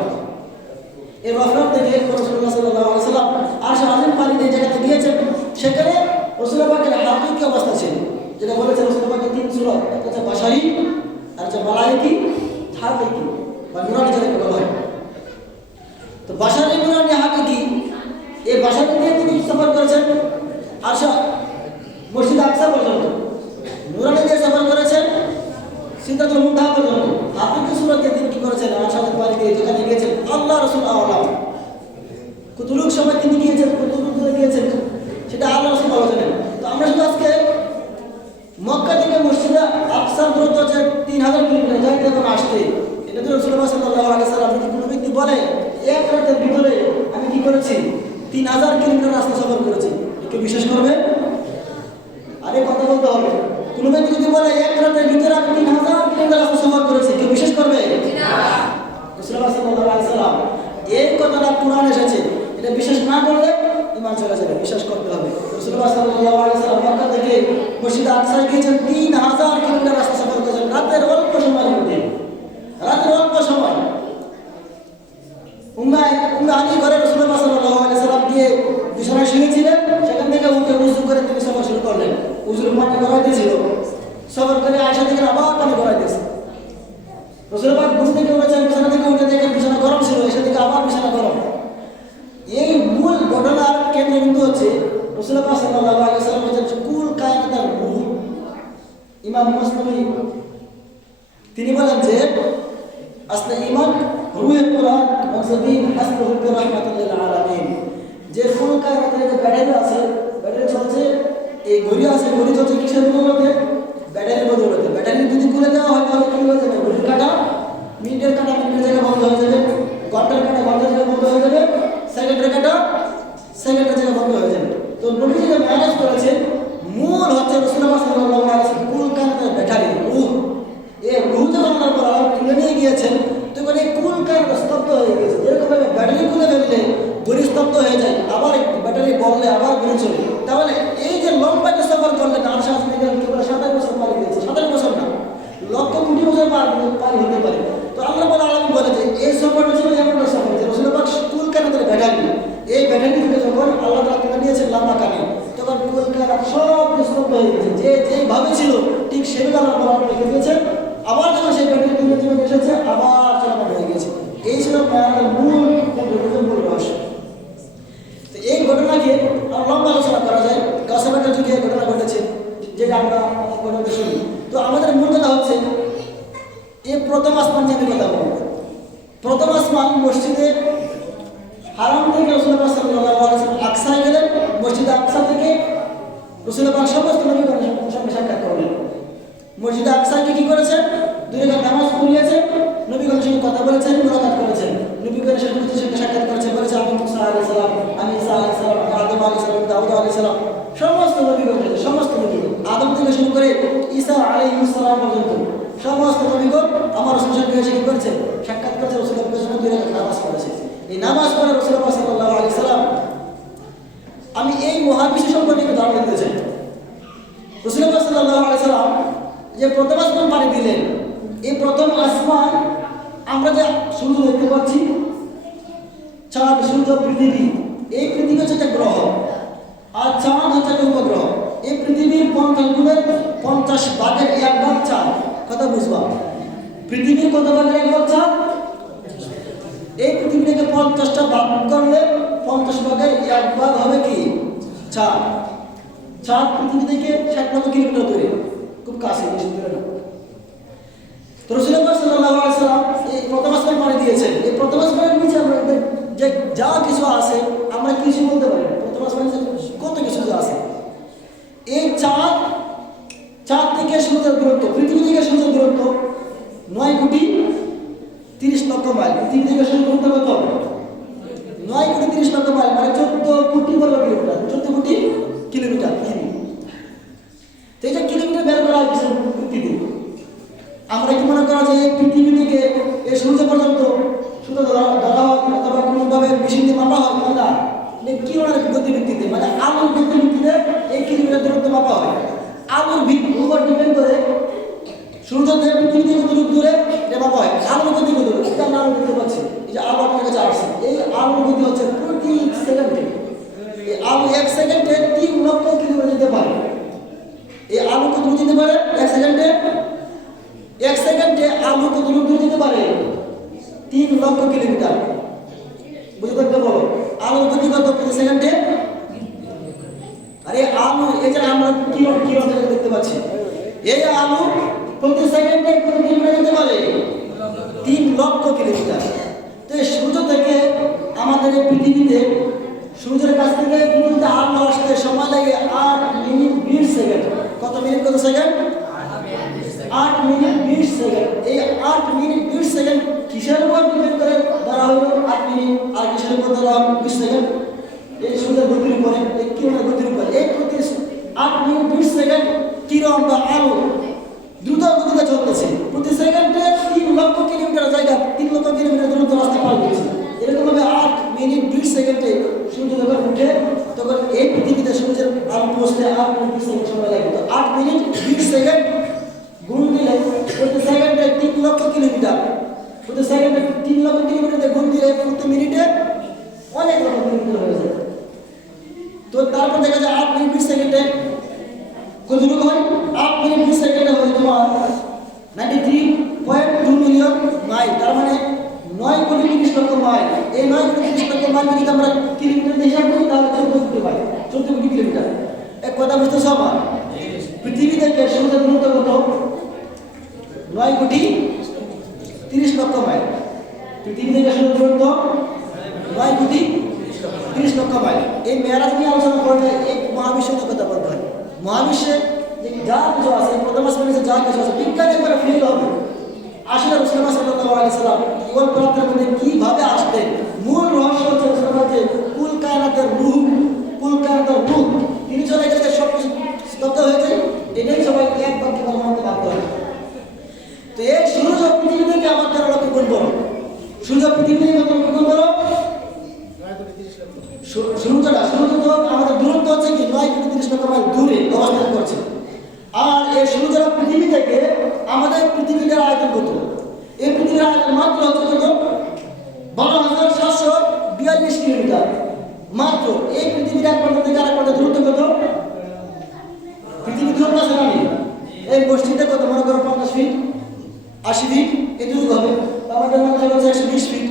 এই রফরফ থেকে রাসূলুল্লাহ সাল্লাল্লাহু আলাইহি ওয়াসাল্লাম আরশে আযম পানি দিয়ে যেখানে গিয়েছেন, সেখানে রাসূলুল্লাহ পাকের হাকিকি অবস্থা ছিল, যেটা বলেছেন রাসূলুল্লাহ পাকের 3 সূরত, একটা হচ্ছে বাশারি, আর হচ্ছে মালাইকি, হাকিকি বা নুরানি যেটাকে বলা হয়। তো বাশারি, নুরানি, হাকিকি, এই বাশারি দিয়ে তিনি সফর করেছেন আরশা মসজিদ আকসা পর্যন্ত। নুরানি দিয়ে সফর করেছেন সিদরাতুল মুনতাহা পর্যন্ত। হাকিকি সূরত দিয়ে তিনি কি করেছেন? আরশা পানি দিয়ে যেখানে গিয়েছেন আল্লাহ রাসূল আলাম। কতটুকু সময় তিনি গিয়েছেন, কতটুকু দূরে গিয়েছেন, সেটা আল্লাহ রাসূল ভালো জানেন। তো আমরা শুধু আজকে মক্কা থেকে মসজিদে আকসার দূরত্ব হচ্ছে 3000 কিলোমিটার, যাইতে এবং আসতে। এটা তো রাসূলুল্লাহ সাল্লাল্লাহু আলাইহি ওয়াসাল্লাম যদি কোনো ব্যক্তি বলে এক রাতের ভিতরে আমি কি করেছি? 3000 কিলোমিটার রাস্তা সফর করেছি, কেউ বিশ্বাস করবে? আরে কথা বলতে হবে। কোনো ব্যক্তি যদি বলে এক রাতের ভিতরে আমি 3000 কিলোমিটার রাস্তা সফর করেছি, কেউ বিশ্বাস করবে না? রাসূলুল্লাহ সাল্লাল্লাহু আলাইহি ওয়াসাল্লাম এই কথাটা কোরআনে এসেছে, এটা বিশ্বাস না করলে ঈমান চলে যাবে, বিশ্বাস করতে হবে। রাসূলুল্লাহ সাল্লাল্লাহু আলাইহি ওয়াসাল্লাম মক্কা থেকে মসজিদে আকসায় গিয়েছেন, 3000 কিলোমিটার রাস্তা সফর করেছেন রাতের অল্প সময়ের মধ্যে। রাতের অল্প সময় উম্মে আলী ঘরে রাসূলুল্লাহ সাল্লাল্লাহু আলাইহি ওয়াসাল্লাম গিয়ে বিছানায় শুয়েছিলেন, সেখান থেকে উঠে ওযু করে তিনি সফর শুরু করলেন। ওযুর পানি গড়াই দিয়েছিল, সফর করে আয়েশা থেকে আবার পানি গড়াই দিয়েছে। রাসূলুল্লাহ ঘুম থেকে উঠেছেন, বিছানা থেকে উঠে দেখেন বিছানা গরম ছিল, এসে থেকে আবার বিছানা গরম। এই মূল ঘটনার কেন্দ্রবিন্দু হচ্ছে রাসূলুল্লাহ সাল্লাল্লাহু আলাইহি ওয়াসাল্লাম হচ্ছেন কুল কায়নাতের রূহ। ইমাম মুসলিম তিনি বলেন যে আসলে ঈমান রূহে কুরআন ওয়া সাবিল হাসবুহু বিরহমাতিল লিল আলামিন। যে ফুল কায়নাতের যে ব্যাটারি আছে, ব্যাটারি চলছে এই ঘড়ি আছে, ঘড়ি চলছে কিসের বদৌলতে? ব্যাটারির বদৌলতে। ব্যাটারি যদি খুলে দেওয়া হয় তাহলে কি হয়ে যাবে? ঘড়ির কাঁটা, মিনিটের কাঁটা মিনিটের জায়গায় বন্ধ হয়ে যাবে, ঘন্টার কাঁটা ঘন্টার জায়গায় বন্ধ হয়ে যাবে, সেকেন্ডের কাঁটা সেকেন্ডের জায়গায় বন্ধ হয়ে যাবে। তো নবী যে ম্যানেজ করেছে, মূল হচ্ছে রাসূলুল্লাহ সাল্লাল্লাহু আলাইহি ওয়াসাল্লাম কুল কায়নাতের ব্যাটারি রূহ। এই রূহ যখন আল্লাহ তাআলা তুলে নিয়ে গিয়েছেন তখন এই কুল কায়নাত স্তব্ধ হয়ে গেছে। যেরকম ভাবে ব্যাটারি খুলে ফেললে ঘড়ি স্তব্ধ হয়ে যায়, আবার একটু ব্যাটারি বললে আবার ঘড়ি চলে। তাহলে এই যে লম্বা একটা সফর করলেন, আরশ আসমানে গেলেন, কেবল 27 বছর পার হয়েছে। 27 বছর না, লক্ষ কোটি বছর পার হতে পারে। তো আল্লাহ রাব্বুল আলামিন বলে যে এই সফরটা ছিল এমন একটা সফর যে রাসূলুল্লাহ কুল কায়নাতের ব্যাটারি। এই ব্যাটারি থেকে যখন আল্লাহ তাআলা তুলে নিয়েছেন লম্বা কানে, তখন কুল কায়নাত সব স্তব্ধ হয়ে গেছে। যে যেভাবে ছিল ঠিক সেভাবে আল্লাহ তাআলা রেখে দিয়েছেন। আবার যখন সেই ব্যাটারি তুলে জীবনে এসেছে, আবার চলমান হয়ে গেছে। এই ছিল মেরাজের মূল রহস্য। তো এই ঘটনাকে লম্বা আলোচনা করা যায়। গাছাবাটার যুগে ঘটনা ঘটেছে, যেটা আমরা ঘটনা শুনি। তো আমাদের মূল কথা হচ্ছে এই প্রথম আসমান নিয়ে আমি কথা বলব। প্রথম আসমান মসজিদে হারাম থেকে রাসূলুল্লাহ সাল্লাল্লাহু আলাইহি ওয়াসাল্লাম আকসায় গেলেন। মসজিদে আকসা থেকে রাসূলুল্লাহ সমস্ত নবীগণের সঙ্গে সাক্ষাৎ করলেন। মসজিদে আকসায় কি করেছেন? দুই রাকাত নামাজ পড়িয়েছেন, নবীগণের সঙ্গে কথা বলেছেন, মুলাকাত করেছেন, নবীগণের সঙ্গে সাক্ষাৎ করেছেন। বলেছেন আমি মুসা আলাইহিস সালাম, আমি ঈসা আলাইহিস সালাম, আদম আলাইহিস সালাম, দাউদ আলাইহিস সালাম, সমস্ত নবীগণ, সমস্ত নবীগণ, আদম থেকে শুরু করে ঈসা আলাইহিস সালাম পর্যন্ত সমস্ত নবীগণ আমার রাসূলের সঙ্গে এসে কি করেছে? সাক্ষাৎ করেছে, রাসূলের সঙ্গে দুই রাকাত নামাজ পড়েছে। এই নামাজ পড়ে রাসূলুল্লাহ সাল্লাল্লাহু আলাইহি সাল্লাম আমি এই মহাবিশ্ব সম্পর্কে ধারণা দিতে চাই। রাসূলুল্লাহ সাল্লাল্লাহু আলাইহি সাল্লাম যে প্রথম আসমান পাড়ি দিলেন, এই প্রথম আসমান আমরা যে সূর্য দেখতে পাচ্ছি, চাঁদ, সূর্য, পৃথিবী, এই পৃথিবী হচ্ছে একটা গ্রহ, আর চাঁদ হচ্ছে একটা উপগ্রহ। এই পৃথিবীর 50 গুণের 50 ভাগের 1 ভাগ চাঁদ। কথা বুঝবা? পৃথিবীর কত ভাগের 1 ভাগ চাঁদ? এই পৃথিবীটাকে 50টা ভাগ করলে 50 ভাগের 1 ভাগ হবে কি? চাঁদ। চাঁদ পৃথিবী থেকে 60 লক্ষ কিলোমিটার দূরে, খুব কাছে, বেশি দূরে না। তো রাসূলুল্লাহ সাল্লাল্লাহু আলাইহি ওয়াসাল্লাম এই প্রথম আসমান পাড়ি দিয়েছেন। এই প্রথম আসমানের নিচে আমরা যে যা কিছু আছে আমরা কিছু বলতে পারি না। প্রথম আসমানে কত কিছু আছে। এই চাঁদ থেকে সূর্যের দূরত্ব, পৃথিবী থেকে সূর্যের দূরত্ব 9 কোটি 30 লক্ষ মাইল। পৃথিবী থেকে সূর্যের দূরত্ব কত? 9 কোটি 30 লক্ষ মাইল, মানে 14 কোটি বর্গ কিলোমিটার। 14 কোটি কিলোমিটার পৃথিবী। তো এটা কিলোমিটার বের করা হয়েছে পৃথিবী। আমরা কি মনে করা যে পৃথিবী থেকে এই সূর্য পর্যন্ত শুধু ধরা হয় অথবা কোনোভাবে মেশিন দিয়ে মাপা হয় না? কিরণের গতিভিত্তিতে, মানে আলোর গতিভিত্তিতে এই কিলোমিটার দূরত্ব মাপা হয়। আলোর উপর ডিপেন্ড করে সূর্য থেকে পৃথিবী থেকে কত দূরে এটা মাপা হয়। আলোর গতি কত? এটা আমরা দেখতে পাচ্ছি, এই যে আলো আপনার কাছে আসছে, এই আলোর গতি হচ্ছে প্রতি সেকেন্ডে। এই আলো 1 সেকেন্ডে 3 লক্ষ কিলোমিটার যেতে পারে। এই আলো কত দূর যেতে পারে 1 সেকেন্ডে? 1 সেকেন্ডে আলো কত দূর যেতে পারে? 3 লক্ষ কিলোমিটার। বুঝতে পারতে বলো আলোর গতি কত প্রতি সেকেন্ডে? আরে আলো, এই যে আমরা কিরণ দেখতে পাচ্ছি, এই আলো প্রতি সেকেন্ডে কত কিলোমিটার যেতে পারে? 3 লক্ষ কিলোমিটার। তো এই সূর্য থেকে আমাদের এই পৃথিবীতে সূর্যের কাছ থেকে পৃথিবীতে আলো আসতে সময় লাগে 8 মিনিট 20 সেকেন্ড। কত মিনিট, কত সেকেন্ড? 8 minute 20 second. এই 8 মিনিট 20 সেকেন্ড কিসের উপর ডিপেন্ড করে ধরা হলো 8 মিনিট, আর কিসের উপর ধরা হলো 20 সেকেন্ড? এই সূর্যের গতির উপরে, এই কিরণের গতির উপরে। এই প্রতি 8 মিনিট 20 সেকেন্ড কিরণ বা আলো দ্রুত গতিতে চলতেছে। প্রতি সেকেন্ডে 3 লক্ষ কিলোমিটার জায়গা, 3 লক্ষ কিলোমিটার দূরত্ব রাস্তা পার করছে। এরকমভাবে 8 মিনিট 20 সেকেন্ডে সূর্য যখন উঠে তখন এই পৃথিবীতে সূর্যের আলো পৌঁছতে 8 মিনিট 20 সেকেন্ড সময় লাগে। তো 8 মিনিট 20 সেকেন্ড গুণ দিলে প্রতি সেকেন্ডে 3 লক্ষ কিলোমিটার। প্রতি সেকেন্ডে 3 লক্ষ কিলোমিটার গুণ দিলে প্রতি মিনিটে অনেক লক্ষ কিলোমিটার হয়ে যায়। তো তারপর দেখা যায় 8 মিনিট 20 সেকেন্ডে কতটুকু হয়? 8 মিনিট 20 সেকেন্ডে হয় তোমার 93.2 মিলিয়ন মাইল। তার মানে 9 কোটি 30 লক্ষ মাইল। এই 9 কোটি 30 লক্ষ মাইল যদি আমরা কিলোমিটার হিসাব করি তাহলে 14 কোটি মাইল, 14 কোটি কিলোমিটার। এক কথা বুঝতেছ আমার? পৃথিবী থেকে সূর্যের দূরত্ব কত? 9 কোটি 30 লক্ষ মাইল। পৃথিবী থেকে সূর্যের দূরত্ব 9 কোটি 30 লক্ষ মাইল। এই মেরাজ নিয়ে আলোচনা করলে এই মহাবিশ্বের কথা বলতে হয়। মহাবিশ্বে যে যা কিছু আছে, প্রথম আসমানে যে যা কিছু আছে, বিজ্ঞান একবারে ফেল হবে। আসলে রাসূলুল্লাহ সাল্লাল্লাহু আলাইহি সাল্লাম জীবন প্রাপ্তির মধ্যে কিভাবে আসলেন, মূল রহস্য হচ্ছে রাসূলুল্লাহ যে কুল কায়নাতের রূহ, তিনি চলে গেলে সব কিছু স্তব্ধ হয়েছে, এটাই সবাই এক বাক্যে মানতে বাধ্য হয়। তো এই সূর্য পৃথিবী থেকে আমার 13 লক্ষ গুণ বড়। সূর্য পৃথিবী থেকে কত লক্ষ গুণ বড়? সূর্য তো আমাদের দূরত্ব হচ্ছে কি 9 কোটি 30 লক্ষ মাইল দূরে অবস্থান করছে। আর এই সূর্য পৃথিবী থেকে আমাদের পৃথিবীর আয়তন কত? এই পৃথিবীর আয়তন মাত্র হচ্ছে কত? 12,742 কিলোমিটার মাত্র। এই পৃথিবীর এক প্রান্ত থেকে আরেক প্রান্ত দূরত্ব কত? পৃথিবীর দূরত্ব আছে না? এই মসজিদে কত? মনে করো 50 ফিট, 80 ফিট এটুকু হবে। আমাদের মনে হয় 120 ফিট।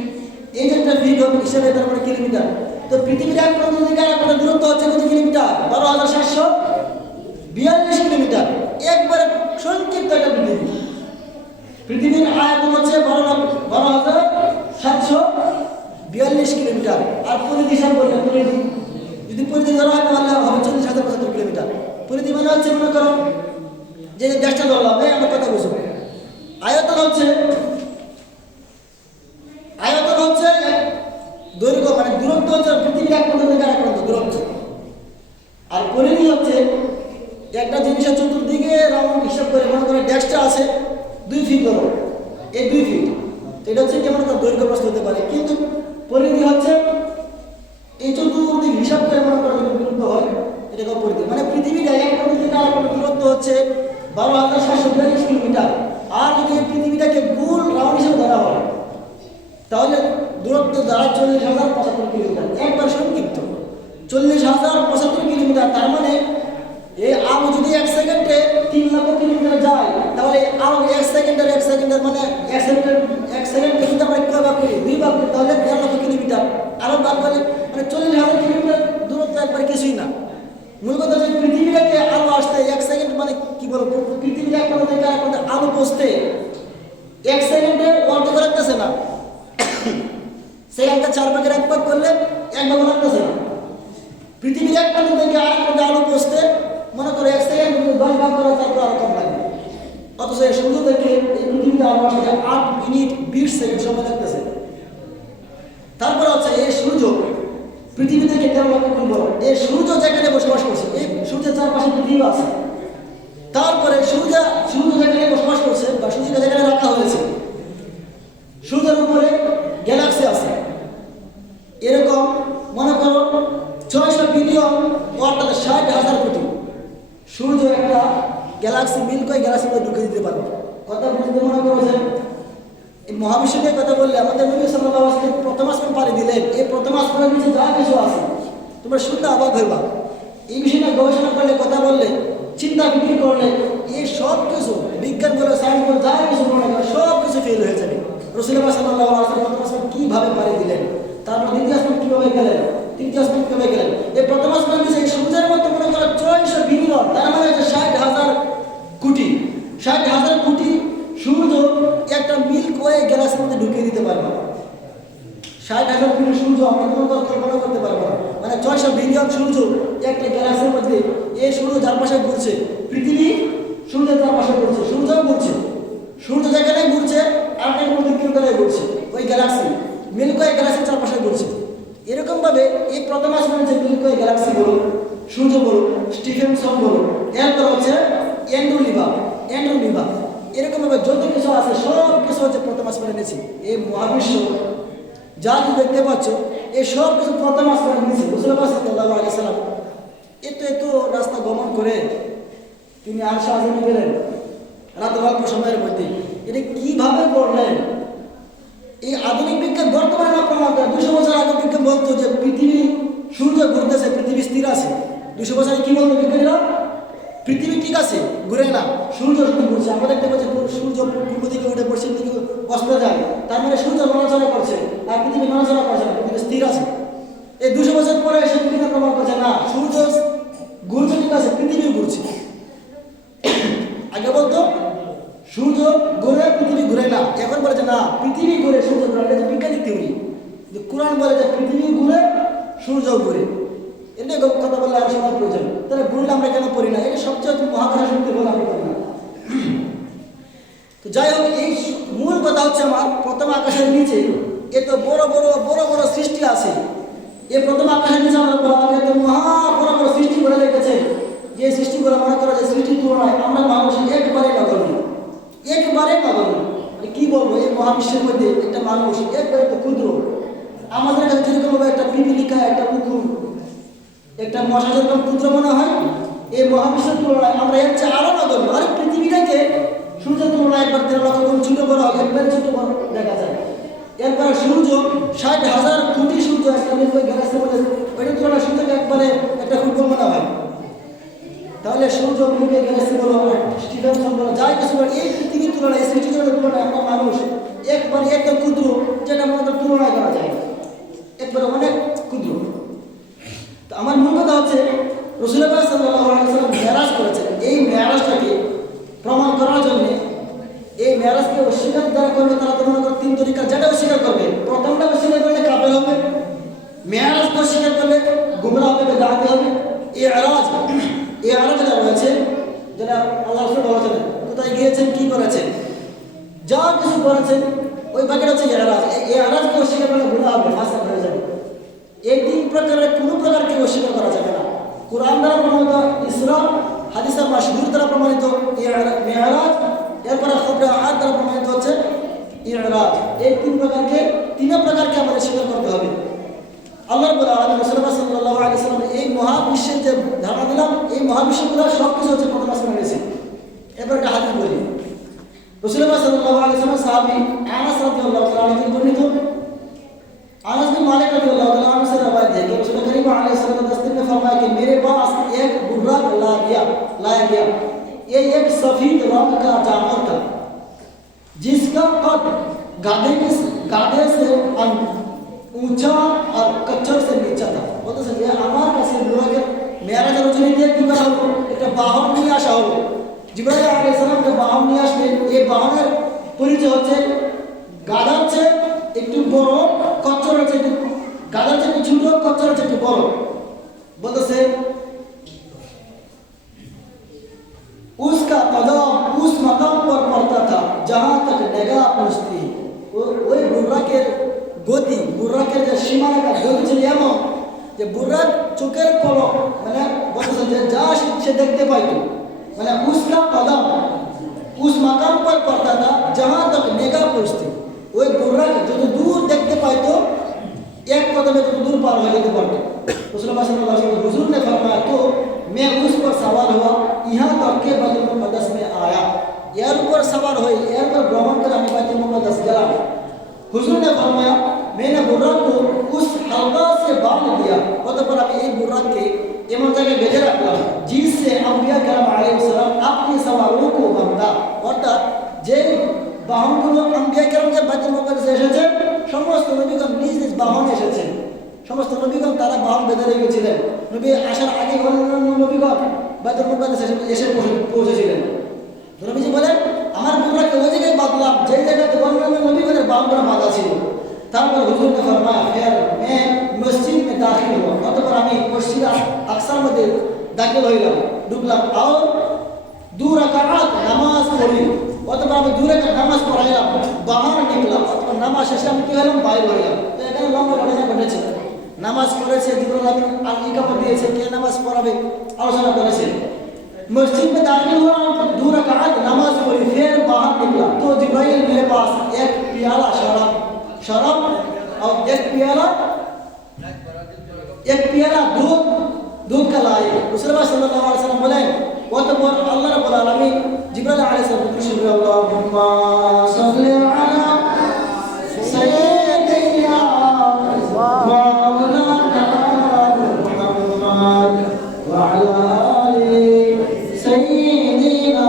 এই যে একটা ফিট হবে হিসাবে তারপরে কিলোমিটার। তো পৃথিবীর এক প্রান্ত থেকে আরেক প্রান্ত দূরত্ব হচ্ছে কত কিলোমিটার? 12,742 কিলোমিটার। একবারে সংক্ষিপ্ত একটা পৃথিবী। পৃথিবীর আয়তন হচ্ছে 12,742 কিলোমিটার। আর পরিধি হিসাব করলে যদি পরিধি ধরা হয় তাহলে হবে 40,075 কিলোমিটার। পরিধি মানে হচ্ছে মনে করো যে দেশটা ধরলাম, আমার কথা বুঝো। আয়তন হচ্ছে দৈর্ঘ্য, মানে দূরত্ব হচ্ছে পৃথিবীর এক প্রান্ত থেকে আরেক প্রান্ত দূরত্ব। আর পরিধি হচ্ছে একটা জিনিসের চতুর্দিকে রাউন্ড হিসাব করে মনে করে ডেস্কটা আছে 2 ফিট ধরো, এই 2 ফিট, এটা হচ্ছে কেমন একটা দৈর্ঘ্য প্রস্থ হতে পারে। কিন্তু পরিধি হচ্ছে এই চতুর্দিক হিসাব করে মনে করা দূরত্ব হয়, এটাকে পরিধি। মানে পৃথিবীটা এক প্রান্ত থেকে আরেক প্রান্ত দূরত্ব হচ্ছে 12,742 কিলোমিটার। আর যদি এই পৃথিবীটাকে গোল রাউন্ড হিসেবে ধরা হয় তাহলে দূরত্ব দ্বারা 40,075 কিলোমিটার। একবার সংক্ষিপ্ত 40,075 কিলোমিটার। তার মানে এই আলো যদি 1 সেকেন্ডে 3 লক্ষ কিলোমিটার যায়, তাহলে আলো 1 সেকেন্ডের মানে 1 সেকেন্ড যদি আমরা একটা ভাগ করি, 2 ভাগ করি, তাহলে 1.5 লক্ষ কিলোমিটার। আলো ভাগ করলে মানে 40,000 কিলোমিটার দূরত্ব একবার কিছুই না। মূল কথা হচ্ছে পৃথিবীটাকে আলো আসতে 1 সেকেন্ড, মানে কি বলবো, পৃথিবীর এক প্রান্ত থেকে আরেক প্রান্তে আলো পৌঁছতে 1 সেকেন্ডে অর্ধেক লাগতেছে না। সেকেন্ডটা 4 ভাগের 1 ভাগ করলে 1 ভাগ লাগতেছে না। পৃথিবীর এক প্রান্ত থেকে আরেক প্রান্তে আলো পৌঁছতে মনে করো 1 সেকেন্ড 10 ভাগ করা, তারপর আরো কম লাগবে। অথচ এই সূর্য থেকে এই পৃথিবীতে আলো আসতে 8 মিনিট 20 সেকেন্ড সময় লাগতেছে। তারপরে হচ্ছে এই সূর্য পৃথিবী থেকে 13 লক্ষ গুণ বড়। এই সূর্য যেখানে বসবাস করছে, এই সূর্যের চারপাশে পৃথিবী আছে। তারপরে সূর্য যেখানে বসবাস করছে বা সূর্যকে যেখানে রাখা হয়েছে, সূর্যের উপরে গ্যালাক্সি আছে। এরকম মনে করো 600 বিলিয়ন, অর্থাৎ 60,000 কোটি। সূর্য একটা গ্যালাক্সি, মিল্কওয়ে গ্যালাক্সির মধ্যে ঢুকে দিতে পারবে। কথা বুঝতে মনে করো যে এই মহাবিশ্ব নিয়ে কথা বললে আমাদের নবী সাল্লাল্লাহু আলাইহি ওয়াসাল্লাম প্রথম আসমান পাড়ি দিলেন। এই প্রথম আসমানের নিচে যা কিছু আছে তোমরা শুনতে অবাক হইবা। এই বিষয়ে নিয়ে গবেষণা করলে, কথা বললে, চিন্তা ফিকির করলে এই সব কিছু বিজ্ঞান বলে, সায়েন্স বলে, যা কিছু মনে করো সব কিছু ফেল হয়ে যাবে। রাসূলুল্লাহ সাল্লাল্লাহু আলাইহি ওয়াসাল্লাম প্রথম আসমান কীভাবে পাড়ি দিলেন, তারপর দ্বিতীয় আসমান কীভাবে গেলেন, তৃতীয় আসমান কীভাবে গেলেন। এই প্রথম আসমান নিচে এই সূর্যের মধ্যে মনে করো 600 বিলিয়ন, তার মানে 60,000 কোটি। 60,000 কোটি সূর্য একটা মিল্কওয়ে গ্যালাক্সির মধ্যে ঢুকিয়ে দিতে পারবে। 60,000 কোটি সূর্য আমরা কোনো কল্পনা করতে পারবো না। মানে 600 বিলিয়ন সূর্য একটা গ্যালাক্সির মধ্যে। এই সূর্য যার পাশে ঘুরছে, পৃথিবী সূর্যের যার পাশে ঘুরছে, সূর্যও ঘুরছে। সূর্য যেখানে ঘুরছে আরেকটা মধ্যে কিলোমিটারে ঘুরছে, ওই গ্যালাক্সি মিল্কওয়ে গ্যালাক্সির চারপাশে ঘুরছে। এরকমভাবে এই প্রথম আসমানের যে মিল্কওয়ে গ্যালাক্সি বলো, সূর্য বলো, স্টিফেনসন বলো, এরপর হচ্ছে অ্যান্ড্রোমিডা, এরকমভাবে যত কিছু আছে সব কিছু হচ্ছে প্রথম আসমানের নিচে। এই মহাবিশ্ব যা তুমি দেখতে পাচ্ছ এই সব কিছু প্রথম আসমানের নিচে। রাসূলুল্লাহ সাল্লাল্লাহু আলাইহি ওয়াসাল্লাম এত রাস্তা গমন করে তিনি আরশে আযমে গেলেন রাত অল্প সময়ের মধ্যে। এটা কিভাবে করলেন? এই আধুনিক বিজ্ঞান বর্তমানে না প্রমাণ করে। 200 বছর আগে বিজ্ঞান বলতো যে পৃথিবী, সূর্য ঘুরতেছে, পৃথিবী স্থির আছে। 200 বছর আগে কি বলতো বিজ্ঞানীরা? পৃথিবী ঠিক আছে, ঘুরে না, সূর্য শুধু ঘুরছে। আমরা দেখতে পাচ্ছি সূর্য পূর্ব দিকে উঠে পশ্চিম দিকে অস্ত যায়, তার মানে সূর্য নড়াচড়া করছে আর পৃথিবী নড়াচড়া করছে না, পৃথিবী স্থির আছে। এই 200 বছর পরে এসে বিজ্ঞান প্রমাণ করছে না, সূর্য ঘুরছে ঠিক আছে, পৃথিবী ঘুরছে। আগে বলতো সূর্য ঘুরে, পৃথিবী ঘুরে না। এখন বলে যে না, পৃথিবী ঘুরে, সূর্য ঘুরে। এটা হচ্ছে বিজ্ঞানিক থিওরি। কোরআন বলে যে পৃথিবী ঘুরে, সূর্য ঘুরে। এটাই কথা বললে আর সময় প্রয়োজন, তাহলে বুড়লে আমরা কেন পড়ি না? এটা সবচেয়ে মহাকাশ শক্তি বলে আমি করি না। তো যাই হোক, এই মূল কথা হচ্ছে আমার প্রথম আকাশের নিচে এত বড় বড় বড় বড় সৃষ্টি আছে। এই প্রথম আকাশের নিচে আমরা এত মহা বড় বড় সৃষ্টি করে রেখেছে, যে সৃষ্টিগুলো মনে করা যায় সৃষ্টির তুলনায় আমরা মানুষ একবারে নগণ্য, একবারে নগণ্য। মানে কি বলবো, এই মহাবিশ্বের মধ্যে একটা মানুষ একবারে তো ক্ষুদ্র। আমাদের কাছে যেরকম একটা পিপিলিকা, একটা কুকুর, একটা মশা যেরকম ক্ষুদ্র মনে হয়, এই মহাবিশ্বের তুলনায় আমরা এর চেয়ে আরো নগণ্য। আর পৃথিবীটাকে সূর্যের তুলনায় একবার 13 লক্ষ গুণ ছোট বড় হয়, একবারে ছোট বড় দেখা যায়। এরপরে সূর্য 60,000 কোটি সূর্য একটা গ্যালাক্সির মধ্যে, ওইটার তুলনায় সূর্যকে একবারে একটা ফুটবল মনে হয়। তাহলে সূর্য মুখে গ্যালাক্সি বলো, স্টিফেনসন বলো, যাই কিছু বলো, এই পৃথিবীর তুলনায়, এই সৃষ্টির তুলনায় আমরা মানুষ একবারে এত ক্ষুদ্র যেটা আমাদের তুলনায় করা যায়, একবারে অনেক ক্ষুদ্র। তো আমার মূল কথা হচ্ছে রাসূলুল্লাহ সাল্লাল্লাহু আলাইহি ওয়াসাল্লাম মেরাজ করেছেন। এই মেরাজটাকে প্রমাণ করার জন্য, এই মেরাজকে অস্বীকার যারা করবে তারা তো মনে করো 3 তরিকা, যেটা অস্বীকার করবে, প্রথমটা অস্বীকার করলে কাফের হবে, মেরাজকে অস্বীকার করলে গুমরাহ হবে, বেদাতি হবে। ইরাজ যেটা রয়েছে, যেটা আল্লাহ রাসূল বলেছেন, কোথায় গিয়েছেন, কি করেছেন, যা কিছু করেছেন, ওই বাকিটা হচ্ছে ইরাজ। এই ইরাজকে অস্বীকার করলে গুনাহ হবে, ফাসিক হয়ে যাবে। এই 3 প্রকারের কোনো প্রকারকে অস্বীকার করা যাবে না। কোরআন দ্বারা প্রমাণিত ইসরা, হাদিসে মাশহুর দ্বারা প্রমাণিত মেরাজ, এরপরে খবরে আহাদ দ্বারা প্রমাণিত হচ্ছে ইরাজ। এই 3 প্রকারকে আমাদের স্বীকার করতে হবে। আল্লাহ রাব্বুল আলামিন রাসূলুল্লাহ সাল্লাল্লাহু আলাইহি ওয়াসাল্লাম এই মহাবিশ্বের যে ধারণা দিলাম, এই মহাবিশ্বগুলোর সব কিছু হচ্ছে প্রথম আসমানে রয়েছে। এবার একটা হাদিস বলি। রাসূলুল্লাহ সাল্লাল্লাহু আলাইহি ওয়াসাল্লাম সাহাবী আনাস রাদিয়াল্লাহু তাআলা থেকে বর্ণিত, आनस बिन मालिक रज़ियल्लाहु ताला अन्हु से रवायत है कि रसूल करीम अलैहिस्सलाम ने फरमाया कि मेरे पास एक बुर्रा लाया गया। ये एक सफेद रंग का जानवर था जिसका कद गाधे से ऊंचा और कच्चर से नीचा था। বলতে যে আমার কাছে বুর্রাকে মেরাজ রজনী দিয়ে কি করা হলো, একটা বাহন নিয়ে আসা হলো। জিবরাইল আলাইহিস সালাম যে বাহন নিয়ে আসলেন, এই বাহনের পরিচয় হচ্ছে গাধার চেয়ে একটু বড়, কচ্ছর হচ্ছে একটু, গাধার চেয়ে একটু ছোট, কচ্ছর হচ্ছে একটু বড়। বলতেছে उसका कदम उस मकाम पर पड़ता था जहां तक निगाह पहुंचती। ওই বুর্রাকের গতি, বুর্রাকের যে সীমারেখা গতি ছিল এমন যে বুর্রাক চোখের পলক, মানে বলতেছে যে যা সে দেখতে পাইতো, মানে उसका कदम उस मकाम पर पड़ता था जहां तक निगाह पहुंचती। ওই বুর্রাক যত দূর দেখতে পাইতো, एक कदम में तो दूर पार हो जाते पड़ते। रसूलुल्लाह सल्लल्लाहु अलैहि वसल्लम हुजूर ने फरमाया तो मैं उस पर सवार हुआ, यहाँ तक के बैतुल मुक़द्दस में आया। यार ऊपर सवार हुई, यार पर भ्रमण कर আমি बैतुल मुक़द्दस गया। हुजूर ने फरमाया मैंने बुर्राक को उस हलका से बांध दिया, অতঃপর আমি এই বুর্রাককে এমন জায়গায় বেঁধে রাখলাম जिससे अंबिया करम अलैहिस्सलाम अपने सवारों को बांधा। অর্থাৎ যে বাহনগুলো আম্বিয়া কেরাম যে বাইতুল মুকাদ্দাসে এসেছেন, সমস্ত নবীগণ নিজ নিজ বাহনে এসেছেন। সমস্ত নবীগণ তারা বাহন বেঁধে রেখেছিলেন। নবী আসার আগে অন্যান্য নবীগণ বাইতুল মুকাদ্দাসে এসে পৌঁছেছিলেন। নবীজি বলেন আমার বুর্রাকে ওই জায়গায় বাঁধলাম যে জায়গাতে অন্যান্য নবীগণের বাহনগুলো বাঁধা ছিল। তারপর হুজুর ने फरमाया फिर मैं मस्जिद में दाखिल हुआ, অতঃপর আমি মসজিদ আকসার মধ্যে দাখিল হইলাম, ঢুকলাম। আর 2 রাকাত নামাজ পড়ি, অতঃপর আমি 2 রাকাত নামাজ পড়াইলাম, বাহার নিকলাম, অতঃপর নামাজ শেষে আমি কি হলাম, বাইরে হইলাম। তো এখানে লম্বা ঘটনা ঘটেছে। নামাজ পড়েছে, জিবরাইল আমিন আল ইকামত দিয়েছে, কে নামাজ পড়াবে আলোচনা করেছে। मस्जिद में दाखिल हुआ, 2 रकात नमाज पढ़ी, फिर बाहर निकला तो जिब्राइल मेरे पास एक प्याला शराब और एक प्याला दूध का लाए। रसूलुल्लाह सल्लल्लाहु अलैहि वसल्लम बोले অতঃপর আল্লাহ রাব্বুল আলামিন জিবরাইল আলাইহিস সালাম বলেন আল্লাহুম্মা সাল্লি আলা সাইয়্যিদিনা মাওলানা মুহাম্মদ ওয়া আলা আলি সাইয়্যিদিনা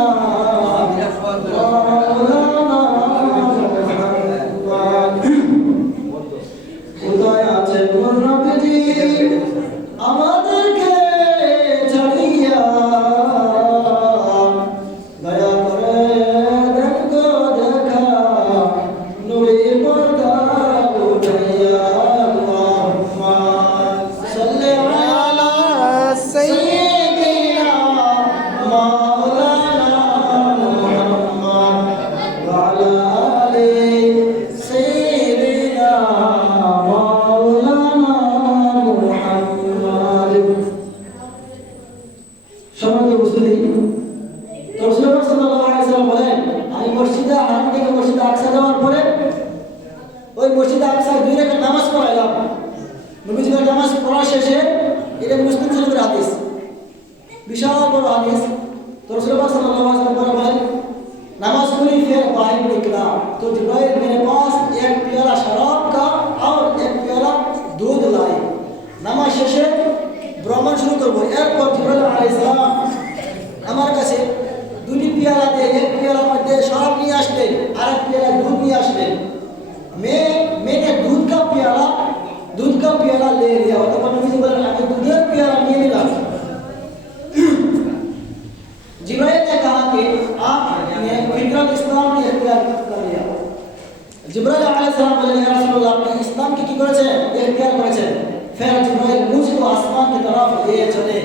সালাম বলেন, ইয়া রাসূলুল্লাহ, আপনি ইসলামকে কি করেছেন? ইখতিয়ার করেছেন। ফের জিবরাইল মুঝকো আসমান की तरफ लिए चले।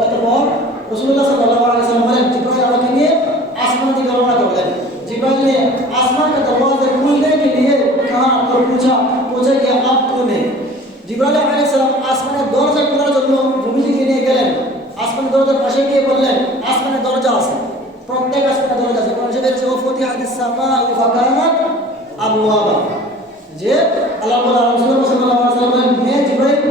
অতঃপর রাসূলুল্লাহ সাল্লাল্লাহু আলাইহি ওয়াসাল্লাম বলেন, জিবরাইল আমাকে নিয়ে আসমান দিকে রওনা করলেন। जिब्राइल ने आसमान का दरवाजा खोलने के लिए कहा और पूछा कि आप कौन है? जिब्राइल अलैहिस सलाम आसमाনের দরজা খোলার জন্য নবীজিকে নিয়ে গেলেন। আসমানের দরজার পাশে গিয়ে বললেন, আসমানের দরজা আছে, প্রত্যেক আসমানের দরজা আছে। কোরআন শরীফে আছে, ফুতিহাতিস সামাউ ফাকানাত আবওয়াবা, যে আল্লাহ রাসূলুল্লাহ সাল্লাল্লাহু আলাইহি ওয়াসাল্লাম বলেন, मैं जिब्राइल,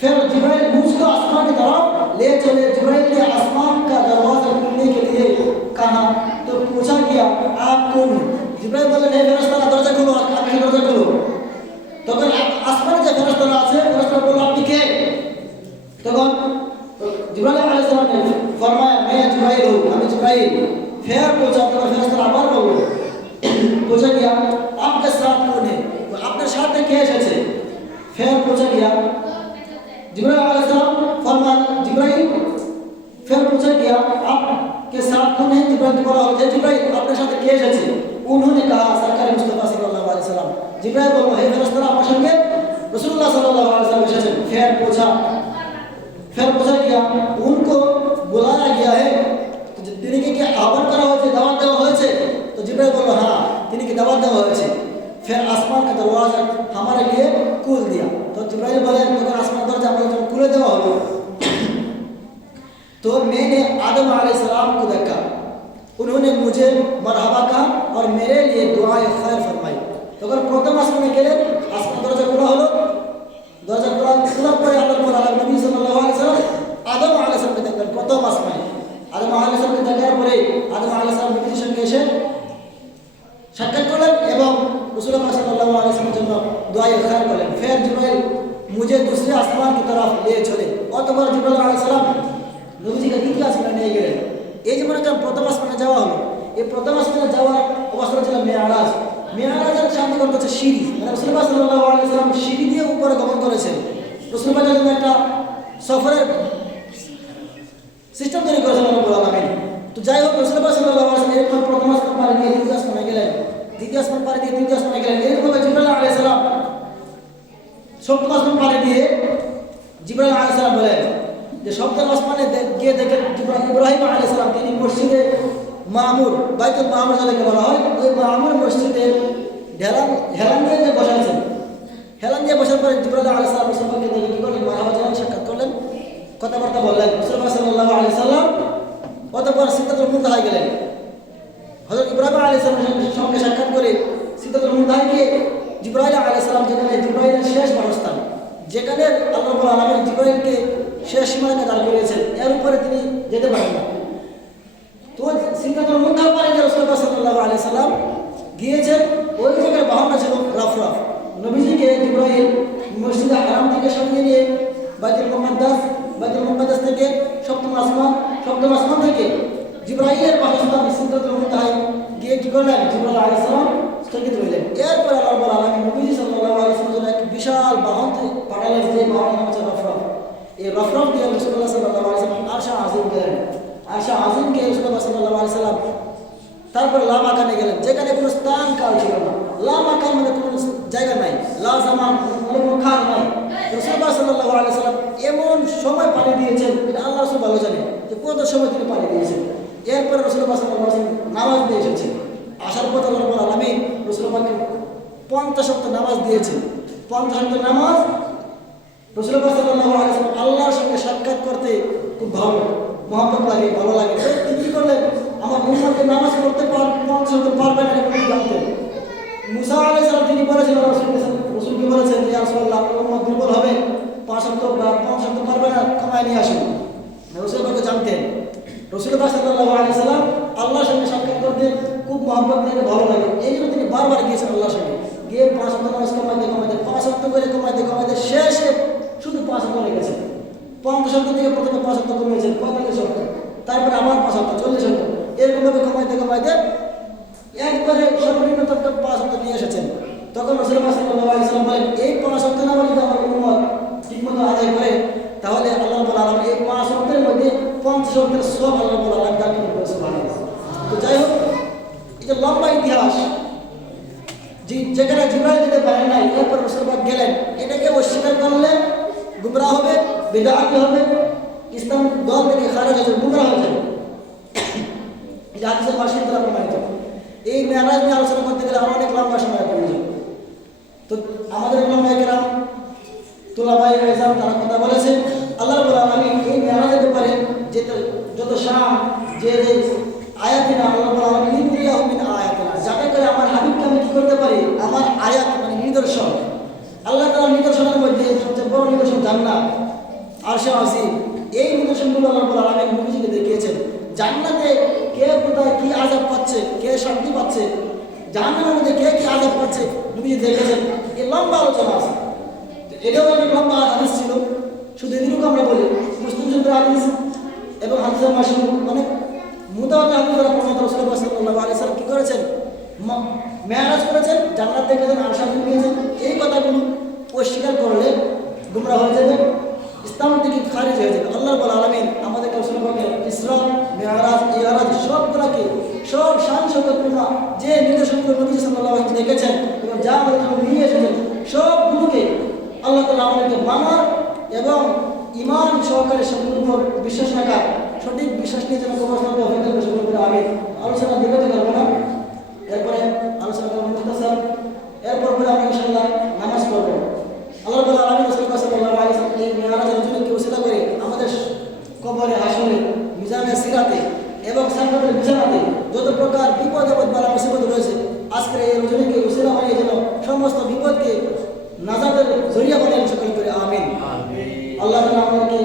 फिर जिब्राइल मुझको आसमान की तरफ ले चले। जिब्राइल ने आसमान का दरवाजा खोलने के लिए कहा तो पूछा गया, आप कौन? जिब्राइल बोले, हे ফেরেশতারা, দরজা খুলো, আপনি দরজা খুলো। তখন আসমানে যে ফেরেশতারা আছে, ফেরেশতারা বলল, আপনি কে? তখন जिब्राइल আলাইহিস সালাম ने फरमाया, मैं जिब्राइल हूं, আমি जिब्राइल। फिर पूछा, तो ফেরেশতারা আবার বলল, पूछा गया, आपके साथ कौन है? আপনার সাথে কে এসেছে? फिर पूछा गया, जिब्राइल अलैहि सलाम फरमाया, जिब्राइल। फिर पूछा गया, आपके साथ कौन है? जिब्राइल बोला, जिब्राइल, आपके साथ কে এসেছে? उन्होंने कहा, सरकार मुस्तफा सल्लल्लाहु अलैहि वसल्लम। जिब्राइल बोला, हे फरिश्ता, আমার সঙ্গে রাসূলুল্লাহ सल्लल्लाहु अलैहि वसल्लम এসেছেন। फिर पूछा गया, उनको बुलाया गया है, तो তিনি কি আহ্বান করা হয়েছে, দাওয়াত দেওয়া হয়েছে? তো জিব্রাইল বলল, হ্যাঁ, তিনি কি দাওয়াত দেওয়া হয়েছে। फिर आसमान का दरवाजा हमारे लिए खोल दिया। तो जिब्राइल बोले, तो आसमान का दरवाजा हमारे लिए खुले देवा हलो। तो मैंने आदम अलैहिस्सलाम को देखा, उन्होंने मुझे मरहबा कहा और मेरे लिए दुआए खैर फरमाई। तो अगर प्रथम आसमाने गेलेন, आसमान दरवाजा খোলা হলো। দরজা খোলার পরে আল্লাহ নবী সাল্লাল্লাহু আলাইহি ওয়াসাল্লাম আদম আলাইহিস সালামকে দেখলেন প্রথম আসমানে। আদম আলাইহিস সালামকে দেখার পরে আদম আলাইহিস সালাম নবীর সঙ্গে এসে সাক্ষাৎ করলেন এবং রাসূলুল্লাহ সাল্লাল্লাহু আলাইহি ওয়াসাল্লামের জন্য दुआए खैर করলেন। फिर जिब्राइल मुझे दूसरे आसमान की तरफ ले चले। অতঃপর জিব্রাইল আলাইহিস সালাম নবীজিকে দ্বিতীয় আসমানে নিয়ে গেলেন। এই যে মনে করেন প্রথম আসমানে যাওয়া হলো, এই প্রথম আসমানে যাওয়ার অবস্থা ছিল মেরাজ। মেরাজের শান্তি করতে হচ্ছে সিঁড়ি, মানে রাসূলুল্লাহ সাল্লাল্লাহু আলাইহি ওয়াসাল্লাম সিঁড়ি দিয়ে উপরে গমন করেছেন। রাসূলুল্লাহ জন্য একটা সফরের সিস্টেম তৈরি করেছেন আল্লাহ রাব্বুল আলামিন। তো যাই হোক, রাসূলুল্লাহ সাল্লাল্লাহু আলাইহি ওয়াসাল্লাম এরপর প্রথম আসমান পাড়ি দিয়ে দ্বিতীয় আসমানে গেলেন, দ্বিতীয় আসমান পাড়ি দিয়ে তৃতীয় আসমানে গেলেন। এরপর জিব্রাইল আলাইহিস সালাম সপ্তম আসমান পাড়ি দিয়ে জিব্রাইল আলাইহিস সালাম বলেন যে সপ্তম আসমানে গিয়ে দেখেন ইব্রাহিম আলাইহিস সালাম, তিনি মসজিদে মামুর, বাইতুল মামুর যাকে বলা হয়, ওই মামুর মসজিদের হেলান দিয়ে যে বসে আছেন, হেলান দিয়ে বসার পরে জিব্রাইল আলাইহিস সালাম রাসূলকে দেখে কি করলেন? মারহাবা জানান, সাক্ষাৎ করলেন, কথাবার্তা বললেন। রাসূলুল্লাহ সাল্লাল্লাহু আলাইহি সাল্লাম অতঃপর সিদরাতুল মুনতাহায় গেলেন। হযরত ইব্রাহিম আলাইহিস সালামের সঙ্গে সাক্ষাৎ করে সিদরাতুল মুনতাহায় গিয়ে জিব্রাইল আলাইহিস সালাম, যেখানে জিব্রাইলের শেষ বাসস্থান, যেখানে আল্লাহ রাব্বুল আলামিন জিব্রাইলকে শেষ সীমানাকে দাঁড় করিয়েছেন, এর উপরে তিনি যেতে পারেন না। তো সিদরাতুল মুনতাহা পারে যে রাসূলুল্লাহ সাল্লাল্লাহু আলাইহি সাল্লাম গিয়েছেন, ওই জায়গায় বাহনটা ছিল রাফরাফ। নবীজিকে জিব্রাইল মসজিদে হারাম থেকে সরিয়ে নিয়ে বাইতুল মুকাদ্দাস থেকে সপ্তম আসমান থেকে জিব্রাইলের বাসস্থান সিদরাতুল মুনতাহায় গিয়ে কি করলেন? জিব্রাইল আলাইহিস সালাম স্থগিত রইলেন। এরপর আল্লাহ রাব্বুল আলামিন নবীজি সাল্লাল্লাহু আলাইহি ওয়াসাল্লাম এক বিশাল বাহন পাঠালেন, যে বাহনের নাম হচ্ছে রাফরাফ। এই রাফরাফ দিয়ে রাসূলুল্লাহ সাল্লাল্লাহু আলাইহি ওয়াসাল্লাম আরশে আজিম গেলেন। আরশে আজিমকে রাসূলুল্লাহ সাল্লাল্লাহু আলাইহি ওয়াসাল্লাম তারপর লা মাকানে গেলেন, যেখানে কোনো স্থান কাল ছিল না। লা মাকান মানে কোনো জায়গা নাই, লা জামান মানে কোনো খান নাই। রাসূলুল্লাহ সাল্লাল্লাহু আলাইহি ওয়াসাল্লাম এমন সময় পানি দিয়েছেন, এটা আল্লাহ রাসূল ভালো জানে যে কত সময় তিনি পানি দিয়েছেন। এরপর রাসূলুল্লাহ সাল্লাল্লাহু আলাইহি ওয়াসাল্লাম নামাজ দিয়ে এসেছেন। আসার পর আল্লাহ রাব্বুল আলামিন রাসূলুল্লাহকে 50 ওয়াক্ত নামাজ দিয়েছেন। 50 ওয়াক্ত নামাজ রাসূলুল্লাহ সাল্লাল্লাহু আলাইহি ওয়াসাল্লাম আল্লাহর সঙ্গে সাক্ষাৎ করতে খুব মহব্বত লাগে, ভালো লাগে। তিনি কি করলেন? আমার উম্মতকে নামাজ পড়তে 50 ওয়াক্ত পারবে না এটা জানতেন। মুসা আলাইহিস সালাম তিনি বলেছেন, রাসূলকে বলেছেন, ইয়া রাসূলুল্লাহ, আমার উম্মত দুর্বল হবে, 5 ওয়াক্ত বা 50 ওয়াক্ত পারবে না, কমায় নিয়ে আসুন। রাসূলকে জানতেন। রাসূলুল্লাহ সাল্লাল্লাহু আলাইহি ওয়াসাল্লাম আল্লাহর সঙ্গে সাক্ষাৎ করতে খুব মহব্বত লাগে, ভালো লাগে। এই জন্য তিনি বারবার গিয়েছেন আল্লাহর সঙ্গে, গিয়ে 5 ওয়াক্ত নামাজ কমাইতে 5 ওয়াক্ত করে কমাইতে শেষে শুধু 5 ওয়াক্ত হয়ে গেছে। 50 ওয়াক্ত থেকে প্রথমে 5 ওয়াক্ত কমিয়েছেন 45 ওয়াক্ত, তারপরে আবার 5 ওয়াক্ত 40 ওয়াক্ত, এরকমভাবে কমাইতে একবারে সর্বনিম্ন 5 ওয়াক্ত নিয়ে এসেছেন। তখন রাসূলুল্লাহ সাল্লাল্লাহু আলাইহি ওয়াসাল্লাম বলেন, এই 5 ওয়াক্ত নামাজ যদি আমার উম্মত ঠিকমতো আদায় করে, তাহলে আল্লাহ রাব্বুল আলামিন এই 5 ওয়াক্তের মধ্যে 50 ওয়াক্তের সওয়াব আল্লাহ রাব্বুল আলামিন দান করবেন। সুবহানাল্লাহ। তো যাই হোক, এটা লম্বা ইতিহাস। যে যেখানে জিব্রাইল যেতে পারেন নাই, এরপর রাসূল পাক গেলেন। এটাকে অস্বীকার করলে গুমরাহ হবে, বিদআতি হবে, ইসলাম দল থেকে খারিজ হয়ে যাবে, গুমরাহ হয়ে যাবে। এটা হাদিসের ভাষ্য দ্বারা প্রমাণিত। এই মেরাজ নিয়ে আলোচনা করতে গেলে আরো অনেক লম্বা সময় প্রয়োজন। তো আমাদের উলামায়ে কেরাম, তুলাবায়ে ইলম তারা কথা বলেছেন আল্লাহ রাব্বুল আলামিন এই মেরাজের ব্যাপারে যে যত শান যে আয়াতিনা আল্লাহ রাব্বুল আলামিন লিয়াহু মিন আয়াতিনা, যাতে করে আমার হাবিবকে আমি কি করতে পারি, আমার আয়াত মানে নিদর্শন, আল্লাহ তাআলার নিদর্শনের মধ্যে সবচেয়ে বড় নিদর্শন জান্নাত, আরশে আজিম। এই নিদর্শনগুলো আল্লাহ রাব্বুল আলামিন নবীজিকে দেখিয়েছেন। জান্নাতে কে কোথায় কি আযাব পাচ্ছে, কে শান্তি পাচ্ছে, জাহান্নামের মধ্যে কে কি আযাব পাচ্ছে নবীজি দেখেছেন। এই লম্বা আলোচনা আছে। এটাও অনেক লম্বা হাদিস ছিল, শুধু এদিকে আমরা বলি মুসলিম শরীফের হাদিস এবং হাদিসের মাসহুর অনেক মুতাওয়াতির হাদিস দ্বারা প্রমাণিত। রাসূলুল্লাহ সাল্লাল্লাহু আলাইহি ওয়াসাল্লাম কি করেছেন, মেরাজ করেছেন, জান্নাত দেখেছেন, আরশ আজিম পেয়েছেন। এই কথাগুলো অস্বীকার করলে গুমরাহ হয়ে যাবে, ইসলাম থেকে খারিজ হয়ে যাবে। আল্লাহ রাব্বুল আলামিন আমাদেরকে রাসূলকে ইসরা, মিরাজ, ইরাজ সবগুলোকে সব শান শৌকতপূর্ণ যে নিদর্শনগুলো নবী সাল্লাল্লাহু আলাইহি ওয়াসাল্লাম দেখেছেন এবং যা আমাদের জন্য নিয়ে এসেছেন সবগুলোকে আল্লাহ তাআলা আমাদেরকে মানার এবং ঈমান সহকারে সেগুলোর উপর বিশ্বাস রাখার, সঠিক বিশ্বাস নিয়ে যেন অবস্থান হয়ে যাবে সেগুলো করে আমি আলোচনা দিতে পারবো না। এরপরে আলোচনা করবো মুখতাসার, এরপর করে আমরা ইনশাআল্লাহ নামাজ পড়বো। আল্লাহ রাব্বুল আলামিন রাসূলুল্লাহ সাল্লাল্লাহু আলাইহি ওয়াসাল্লাম এই মেরাজের জন্যকে ওসিলা করে আমাদের কবরে, হাসরে, মিজানে সিরাতে এবং সামনের বিছানাতে যত প্রকার বিপদ আপদ বালা মুসিবত রয়েছে আজকের এই রজনীকে ওসিলা বানিয়ে যেন সমস্ত বিপদকে নাজাতের জরিয়া বানিয়ে সকল করে আমিন। আল্লাহ তাআলা আমাদেরকে